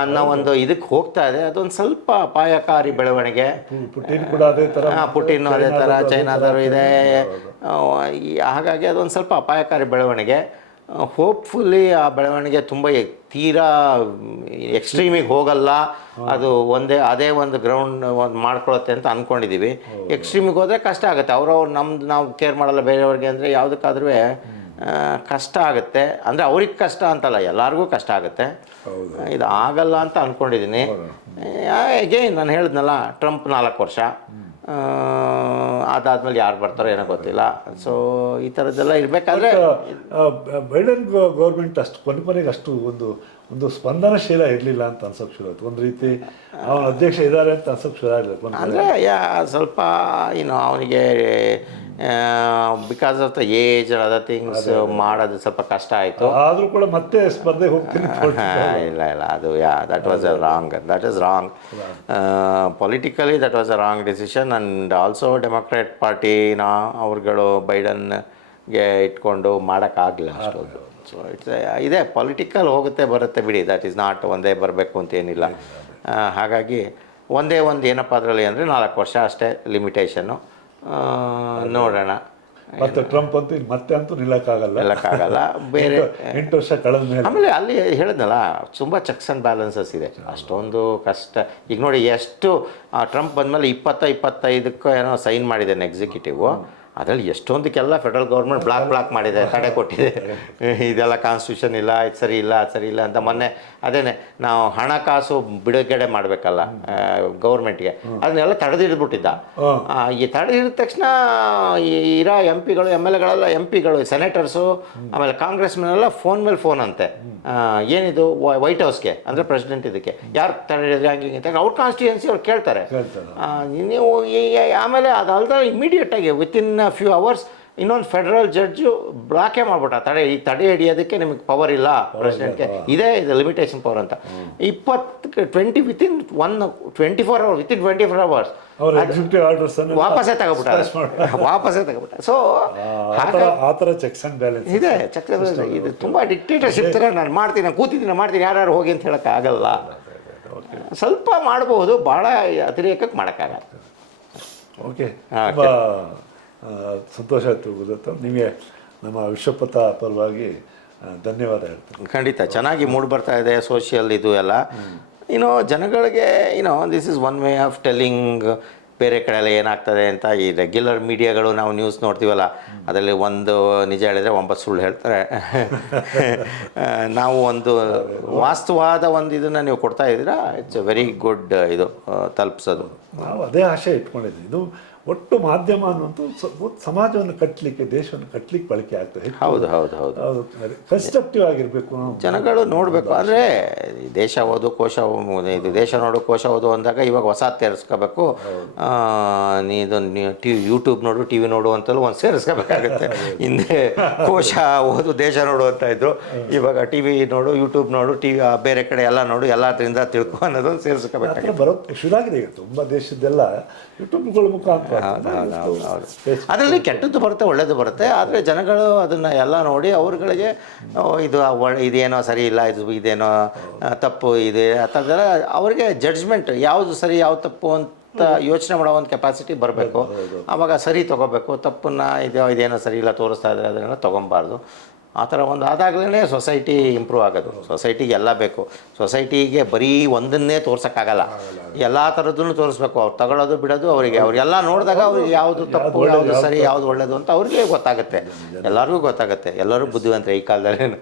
ಅನ್ನೋ ಒಂದು ಇದಕ್ಕೆ ಹೋಗ್ತಾ ಇದೆ. ಅದೊಂದು ಸ್ವಲ್ಪ ಅಪಾಯಕಾರಿ ಬೆಳವಣಿಗೆ. ಪುಟಿನ್ ಕೂಡ ಅದೇ ಥರ, ಪುಟಿನ್ ಅದೇ ಥರ, ಚೈನಾದವರು ಇದೆ. ಹಾಗಾಗಿ ಅದೊಂದು ಸ್ವಲ್ಪ ಅಪಾಯಕಾರಿ ಬೆಳವಣಿಗೆ. ಹೋಪ್ಫುಲ್ಲಿ ಆ ಬೆಳವಣಿಗೆ ತುಂಬ ತೀರಾ ಎಕ್ಸ್ಟ್ರೀಮಿಗೆ ಹೋಗಲ್ಲ, ಅದು ಅದೇ ಒಂದು ಗ್ರೌಂಡ್ ಒಂದು ಮಾಡ್ಕೊಳತ್ತೆ ಅಂತ ಅಂದ್ಕೊಂಡಿದ್ದೀವಿ. ಎಕ್ಸ್ಟ್ರೀಮಿಗೆ ಹೋದರೆ ಕಷ್ಟ ಆಗುತ್ತೆ. ನಾವು ಕೇರ್ ಮಾಡಲ್ಲ ಬೇರೆಯವ್ರಿಗೆ ಅಂದರೆ ಯಾವುದಕ್ಕಾದ್ರೂ ಕಷ್ಟ ಆಗುತ್ತೆ. ಅಂದರೆ ಅವ್ರಿಗೆ ಕಷ್ಟ ಅಂತಲ್ಲ, ಎಲ್ಲರಿಗೂ ಕಷ್ಟ ಆಗುತ್ತೆ. ಇದು ಆಗಲ್ಲ ಅಂತ ಅಂದ್ಕೊಂಡಿದ್ದೀನಿ. ಅಗೇನ್ ನಾನು ಹೇಳಿದ್ನಲ್ಲ, ಟ್ರಂಪ್ 4 ವರ್ಷ, ಅದಾದ್ಮೇಲೆ ಯಾರು ಬರ್ತಾರೋ ಏನೋ ಗೊತ್ತಿಲ್ಲ. ಸೊ ಈ ಥರದ್ದೆಲ್ಲ ಇರಬೇಕಾದ್ರೆ ಬೈಡನ್ ಗೌರ್ಮೆಂಟ್ ಅಷ್ಟು ಕೊನೆಗೆ ಅಷ್ಟು ಒಂದು ಸ್ಪಂದನಶೀಲ ಇರಲಿಲ್ಲ ಅಂತ ಅನ್ಸೋಕೆ ಶುರು ಆಯ್ತು. ಒಂದು ರೀತಿ ಅವನ ಅಧ್ಯಕ್ಷ ಇದ್ದಾರೆ ಅಂತ ಅನ್ಸೋಕೆ ಶುರು ಆಗಲಿಲ್ಲ. ಅಂದರೆ ಸ್ವಲ್ಪ ಅವನಿಗೆ because of the age other things ಮಾಡೋದು ಸ್ವಲ್ಪ ಕಷ್ಟ ಆಯಿತು. ಆದರೂ ಕೂಡ ಮತ್ತೆ ಸ್ಪರ್ಧೆ ಹೋಗ್ತೀನಿ. ಇಲ್ಲ ಅದು that was wrong politically that was a wrong decision. And also democrat ಪಾರ್ಟಿನ ಅವ್ರುಗಳು ಬೈಡನ್ಗೆ ಇಟ್ಕೊಂಡು ಮಾಡೋಕ್ಕಾಗಲಿಲ್ಲ ಅಷ್ಟೊಂದು. ಸೊ ಇದೆ ಪೊಲಿಟಿಕಲ್ ಹೋಗುತ್ತೆ ಬರುತ್ತೆ ಬಿಡಿ, ದಟ್ ಈಸ್ ನಾಟ್ ಒಂದೇ ಬರಬೇಕು ಅಂತ ಏನಿಲ್ಲ. ಹಾಗಾಗಿ ಒಂದೇ ಒಂದು ಏನಪ್ಪ ಅದರಲ್ಲಿ ಅಂದರೆ 4 ವರ್ಷ ಅಷ್ಟೇ ಲಿಮಿಟೇಷನ್ನು. ನೋಡೋಣ. ಮತ್ತೆ ಟ್ರಂಪ್ ಅಂತೂ ಅಂತೂ ನಿಲ್ಲಕ್ಕಾಗಲ್ಲ. ಬೇರೆ 8 ವರ್ಷ ಕಳೆದ ಮೇಲೆ ಆಮೇಲೆ ಅಲ್ಲಿ ಹೇಳಿದ್ನಲ್ಲ, ತುಂಬ ಚೆಕ್ಸ್ ಆ್ಯಂಡ್ ಬ್ಯಾಲೆನ್ಸಸ್ ಇದೆ, ಅಷ್ಟೊಂದು ಕಷ್ಟ. ಈಗ ನೋಡಿ ಎಷ್ಟು ಟ್ರಂಪ್ ಬಂದಮೇಲೆ 20-25 ಏನೋ ಸೈನ್ ಮಾಡಿದ್ದಾನೆ ಎಕ್ಸಿಕ್ಯೂಟಿವ್. ಅದರಲ್ಲಿ ಎಷ್ಟೊಂದಕ್ಕೆಲ್ಲ ಫೆಡರಲ್ ಗೌರ್ಮೆಂಟ್ ಬ್ಲಾಕ್ ಮಾಡಿದೆ, ತಡೆ ಕೊಟ್ಟಿದೆ. ಇದೆಲ್ಲ ಕಾನ್ಸ್ಟಿಟ್ಯೂಷನ್ ಇಲ್ಲ, ಇದು ಸರಿ ಇಲ್ಲ, ಅದು ಸರಿ ಇಲ್ಲ ಅಂತ. ಮೊನ್ನೆ ಅದೇನೆ ನಾವು ಹಣಕಾಸು ಬಿಡುಗಡೆ ಮಾಡಬೇಕಲ್ಲ ಗೌರ್ಮೆಂಟ್ಗೆ, ಅದನ್ನೆಲ್ಲ ತಡೆದಿಡ್ಬಿಟ್ಟಿದ್ದ. ಈ ತಡೆದಿದ್ದ ತಕ್ಷಣ ಇರೋ MP ಗಳು MLAಗಳೆಲ್ಲ ಸೆನೆಟರ್ಸು ಆಮೇಲೆ ಕಾಂಗ್ರೆಸ್ಮೆನೆಲ್ಲ ಫೋನ್ ಮೇಲೆ ಫೋನ್ ಅಂತೆ. ಏನಿದು ವೈಟ್ ಹೌಸ್ಗೆ ಅಂದರೆ ಪ್ರೆಸಿಡೆಂಟ್ ಇದಕ್ಕೆ ಯಾರು ತಡೆ ಹಂಗೆ ಅಂತ ಅವ್ರ ಕಾನ್ಸ್ಟಿಟ್ಯೂನ್ಸಿ ಅವ್ರು ಕೇಳ್ತಾರೆ. ನೀವು ಆಮೇಲೆ ಅದಲ್ದ ಇಮಿಡಿಯೇಟಾಗಿ ವಿತಿನ್ ಫ್ಯೂ ಅವರ್ಸ್ ಇನ್ನೊಂದು ಫೆಡರಲ್ ಜಡ್ಜು ಬ್ಲಾಕೇ ಮಾಡ್ಬಿಟ್ಟ. ಈ ತಡೆ ಹಿಡಿಯೋದಕ್ಕೆ ನಿಮಗೆ ಪವರ್ ಇಲ್ಲ ಪ್ರೆಸಿಡೆಂಟ್ಗೆ, ಇದು ಲಿಮಿಟೇಷನ್ ಪವರ್ ಅಂತ. 24 hours ವಾಪಸ್ಸೇ ತಗೋಬಿಟ್ಟ. ಸೊ ಆ ಥರ ಚೆಕ್ಸ್ ಆ್ಯಂಡ್ ಬ್ಯಾಲೆನ್ಸ್ ಇದೆ. ಇದು ತುಂಬ ಡಿಕ್ಟೇಟರ್ಶಿಪ್ ಥರ. ನಾನು ಮಾಡ್ತೀನಿ ಯಾರು ಹೋಗಿ ಅಂತ ಹೇಳೋಕ್ಕಾಗಲ್ಲ. ಸ್ವಲ್ಪ ಮಾಡಬಹುದು, ಭಾಳ ಅತಿರೇಕಕ್ಕೆ ಮಾಡೋಕ್ಕಾಗಲ್ಲ. ಓಕೆ, ಸಂತೋಷ ಆಯಿತು ಗುರುದತ್ತ. ನಿಮಗೆ ನಮ್ಮ ವಿಶ್ವಪಥ ಪರವಾಗಿ ಧನ್ಯವಾದ ಹೇಳ್ತೀನಿ. ಖಂಡಿತ ಚೆನ್ನಾಗಿ ಮೂಡ್ ಬರ್ತಾ ಇದೆ ಸೋಷಿಯಲ್ ಇದು ಎಲ್ಲ. ಜನಗಳಿಗೆ this is one way of telling ಬೇರೆ ಕಡೆ ಎಲ್ಲ ಏನಾಗ್ತದೆ ಅಂತ. ಈ ರೆಗ್ಯುಲರ್ ಮೀಡಿಯಾಗಳು ನಾವು ನ್ಯೂಸ್ ನೋಡ್ತೀವಲ್ಲ, ಅದರಲ್ಲಿ ಒಂದು ನಿಜ ಹೇಳಿದರೆ 9 ಸುಳ್ಳು ಹೇಳ್ತಾರೆ. ನಾವು ಒಂದು ವಾಸ್ತವವಾದ ಒಂದು ಇದನ್ನು ನೀವು ಕೊಡ್ತಾ ಇದ್ದೀರಾ, ಇಟ್ಸ್ ಎ ವೆರಿ ಗುಡ್ ಇದು ತಲುಪಿಸೋದು. ನಾವು ಅದೇ ಆಶೆ ಇಟ್ಕೊಂಡಿದ್ದೀವಿ. ಇದು ಒಟ್ಟು ಮಾಧ್ಯಮ ಅನ್ನುವಂಥ ಸಮಾಜವನ್ನು ಕಟ್ಟಲಿಕ್ಕೆ, ದೇಶವನ್ನು ಕಟ್ಟಲಿಕ್ಕೆ ಬಳಕೆ ಆಗ್ತದೆ. ಹೌದು ಹೌದು ಹೌದು ಕನ್ಸ್ಟ್ರಕ್ಟಿವ್ ಆಗಿರಬೇಕು. ಜನಗಳು ನೋಡಬೇಕು. ಅಂದರೆ ದೇಶ ಓದು ಕೋಶ ಇದು ದೇಶ ನೋಡು ಕೋಶ ಓದು ಅಂದಾಗ ಇವಾಗ ಹೊಸ ಸೇರಿಸ್ಕೋಬೇಕು. ಯೂಟ್ಯೂಬ್ ನೋಡು ಟಿ ವಿ ನೋಡು ಅಂತಲೂ ಒಂದು ಸೇರಿಸ್ಕೋಬೇಕಾಗುತ್ತೆ. ಹಿಂದೆ ಕೋಶ ಓದು ದೇಶ ನೋಡು ಅಂತ ಇದ್ರು, ಇವಾಗ ಟಿ ವಿ ನೋಡು ಯೂಟ್ಯೂಬ್ ನೋಡು ಟಿ ವಿ ಬೇರೆ ಕಡೆ ಎಲ್ಲ ನೋಡು ಎಲ್ಲದರಿಂದ ತಿಳ್ಕೊ ಅನ್ನೋದನ್ನು ಸೇರಿಸ್ಕೋಬೇಕಾಗುತ್ತೆ. ಬರೋದು ಶುರುವಾಗಿದೆ ಈಗ ತುಂಬ ದೇಶದ್ದೆಲ್ಲ ಯೂಟ್ಯೂಬ್ಗಳ ಮುಖಾಂತರ. ಅದರಲ್ಲಿ ಕೆಟ್ಟದ್ದು ಬರುತ್ತೆ ಒಳ್ಳೆಯದು ಬರುತ್ತೆ. ಆದರೆ ಜನಗಳು ಅದನ್ನು ಎಲ್ಲ ನೋಡಿ ಅವ್ರುಗಳಿಗೆ ಇದೇನೋ ಸರಿ ಇಲ್ಲ, ಇದೇನೋ ತಪ್ಪು ಇದೆ ಆ ಥರದ್ದೆಲ್ಲ ಅವ್ರಿಗೆ ಜಡ್ಜ್ಮೆಂಟ್ ಯಾವುದು ಸರಿ ಯಾವುದು ತಪ್ಪು ಅಂತ ಯೋಚನೆ ಮಾಡೋ ಒಂದು ಕೆಪಾಸಿಟಿ ಬರಬೇಕು. ಆವಾಗ ಸರಿ ತೊಗೋಬೇಕು, ತಪ್ಪನ್ನು ಇದೇನೋ ಸರಿ ಇಲ್ಲ ತೋರಿಸ್ತಾ ಇದ್ದಾರೆ ಅದನ್ನೆಲ್ಲ ತೊಗೊಬಾರ್ದು. ಆ ಥರ ಒಂದು ಆದಾಗಲೇ ಸೊಸೈಟಿ ಇಂಪ್ರೂವ್ ಆಗೋದು. ಸೊಸೈಟಿಗೆ ಎಲ್ಲ ಬೇಕು. ಸೊಸೈಟಿಗೆ ಬರೀ ಒಂದನ್ನೇ ತೋರ್ಸೋಕ್ಕಾಗಲ್ಲ, ಎಲ್ಲ ಥರದ್ದನ್ನು ತೋರಿಸ್ಬೇಕು. ಅವ್ರು ತಗೊಳ್ಳೋದು ಬಿಡೋದು ಅವರಿಗೆ, ಅವರೆಲ್ಲ ನೋಡಿದಾಗ ಅವ್ರಿಗೆ ಯಾವುದು ತಪ್ಪು ಯಾವುದು ಸರಿ ಯಾವುದು ಒಳ್ಳೆಯದು ಅಂತ ಅವ್ರಿಗೆ ಗೊತ್ತಾಗುತ್ತೆ, ಎಲ್ಲರಿಗೂ ಗೊತ್ತಾಗುತ್ತೆ. ಎಲ್ಲರೂ ಬುದ್ಧಿವಂತರೆ ಈ ಕಾಲದಲ್ಲಿ.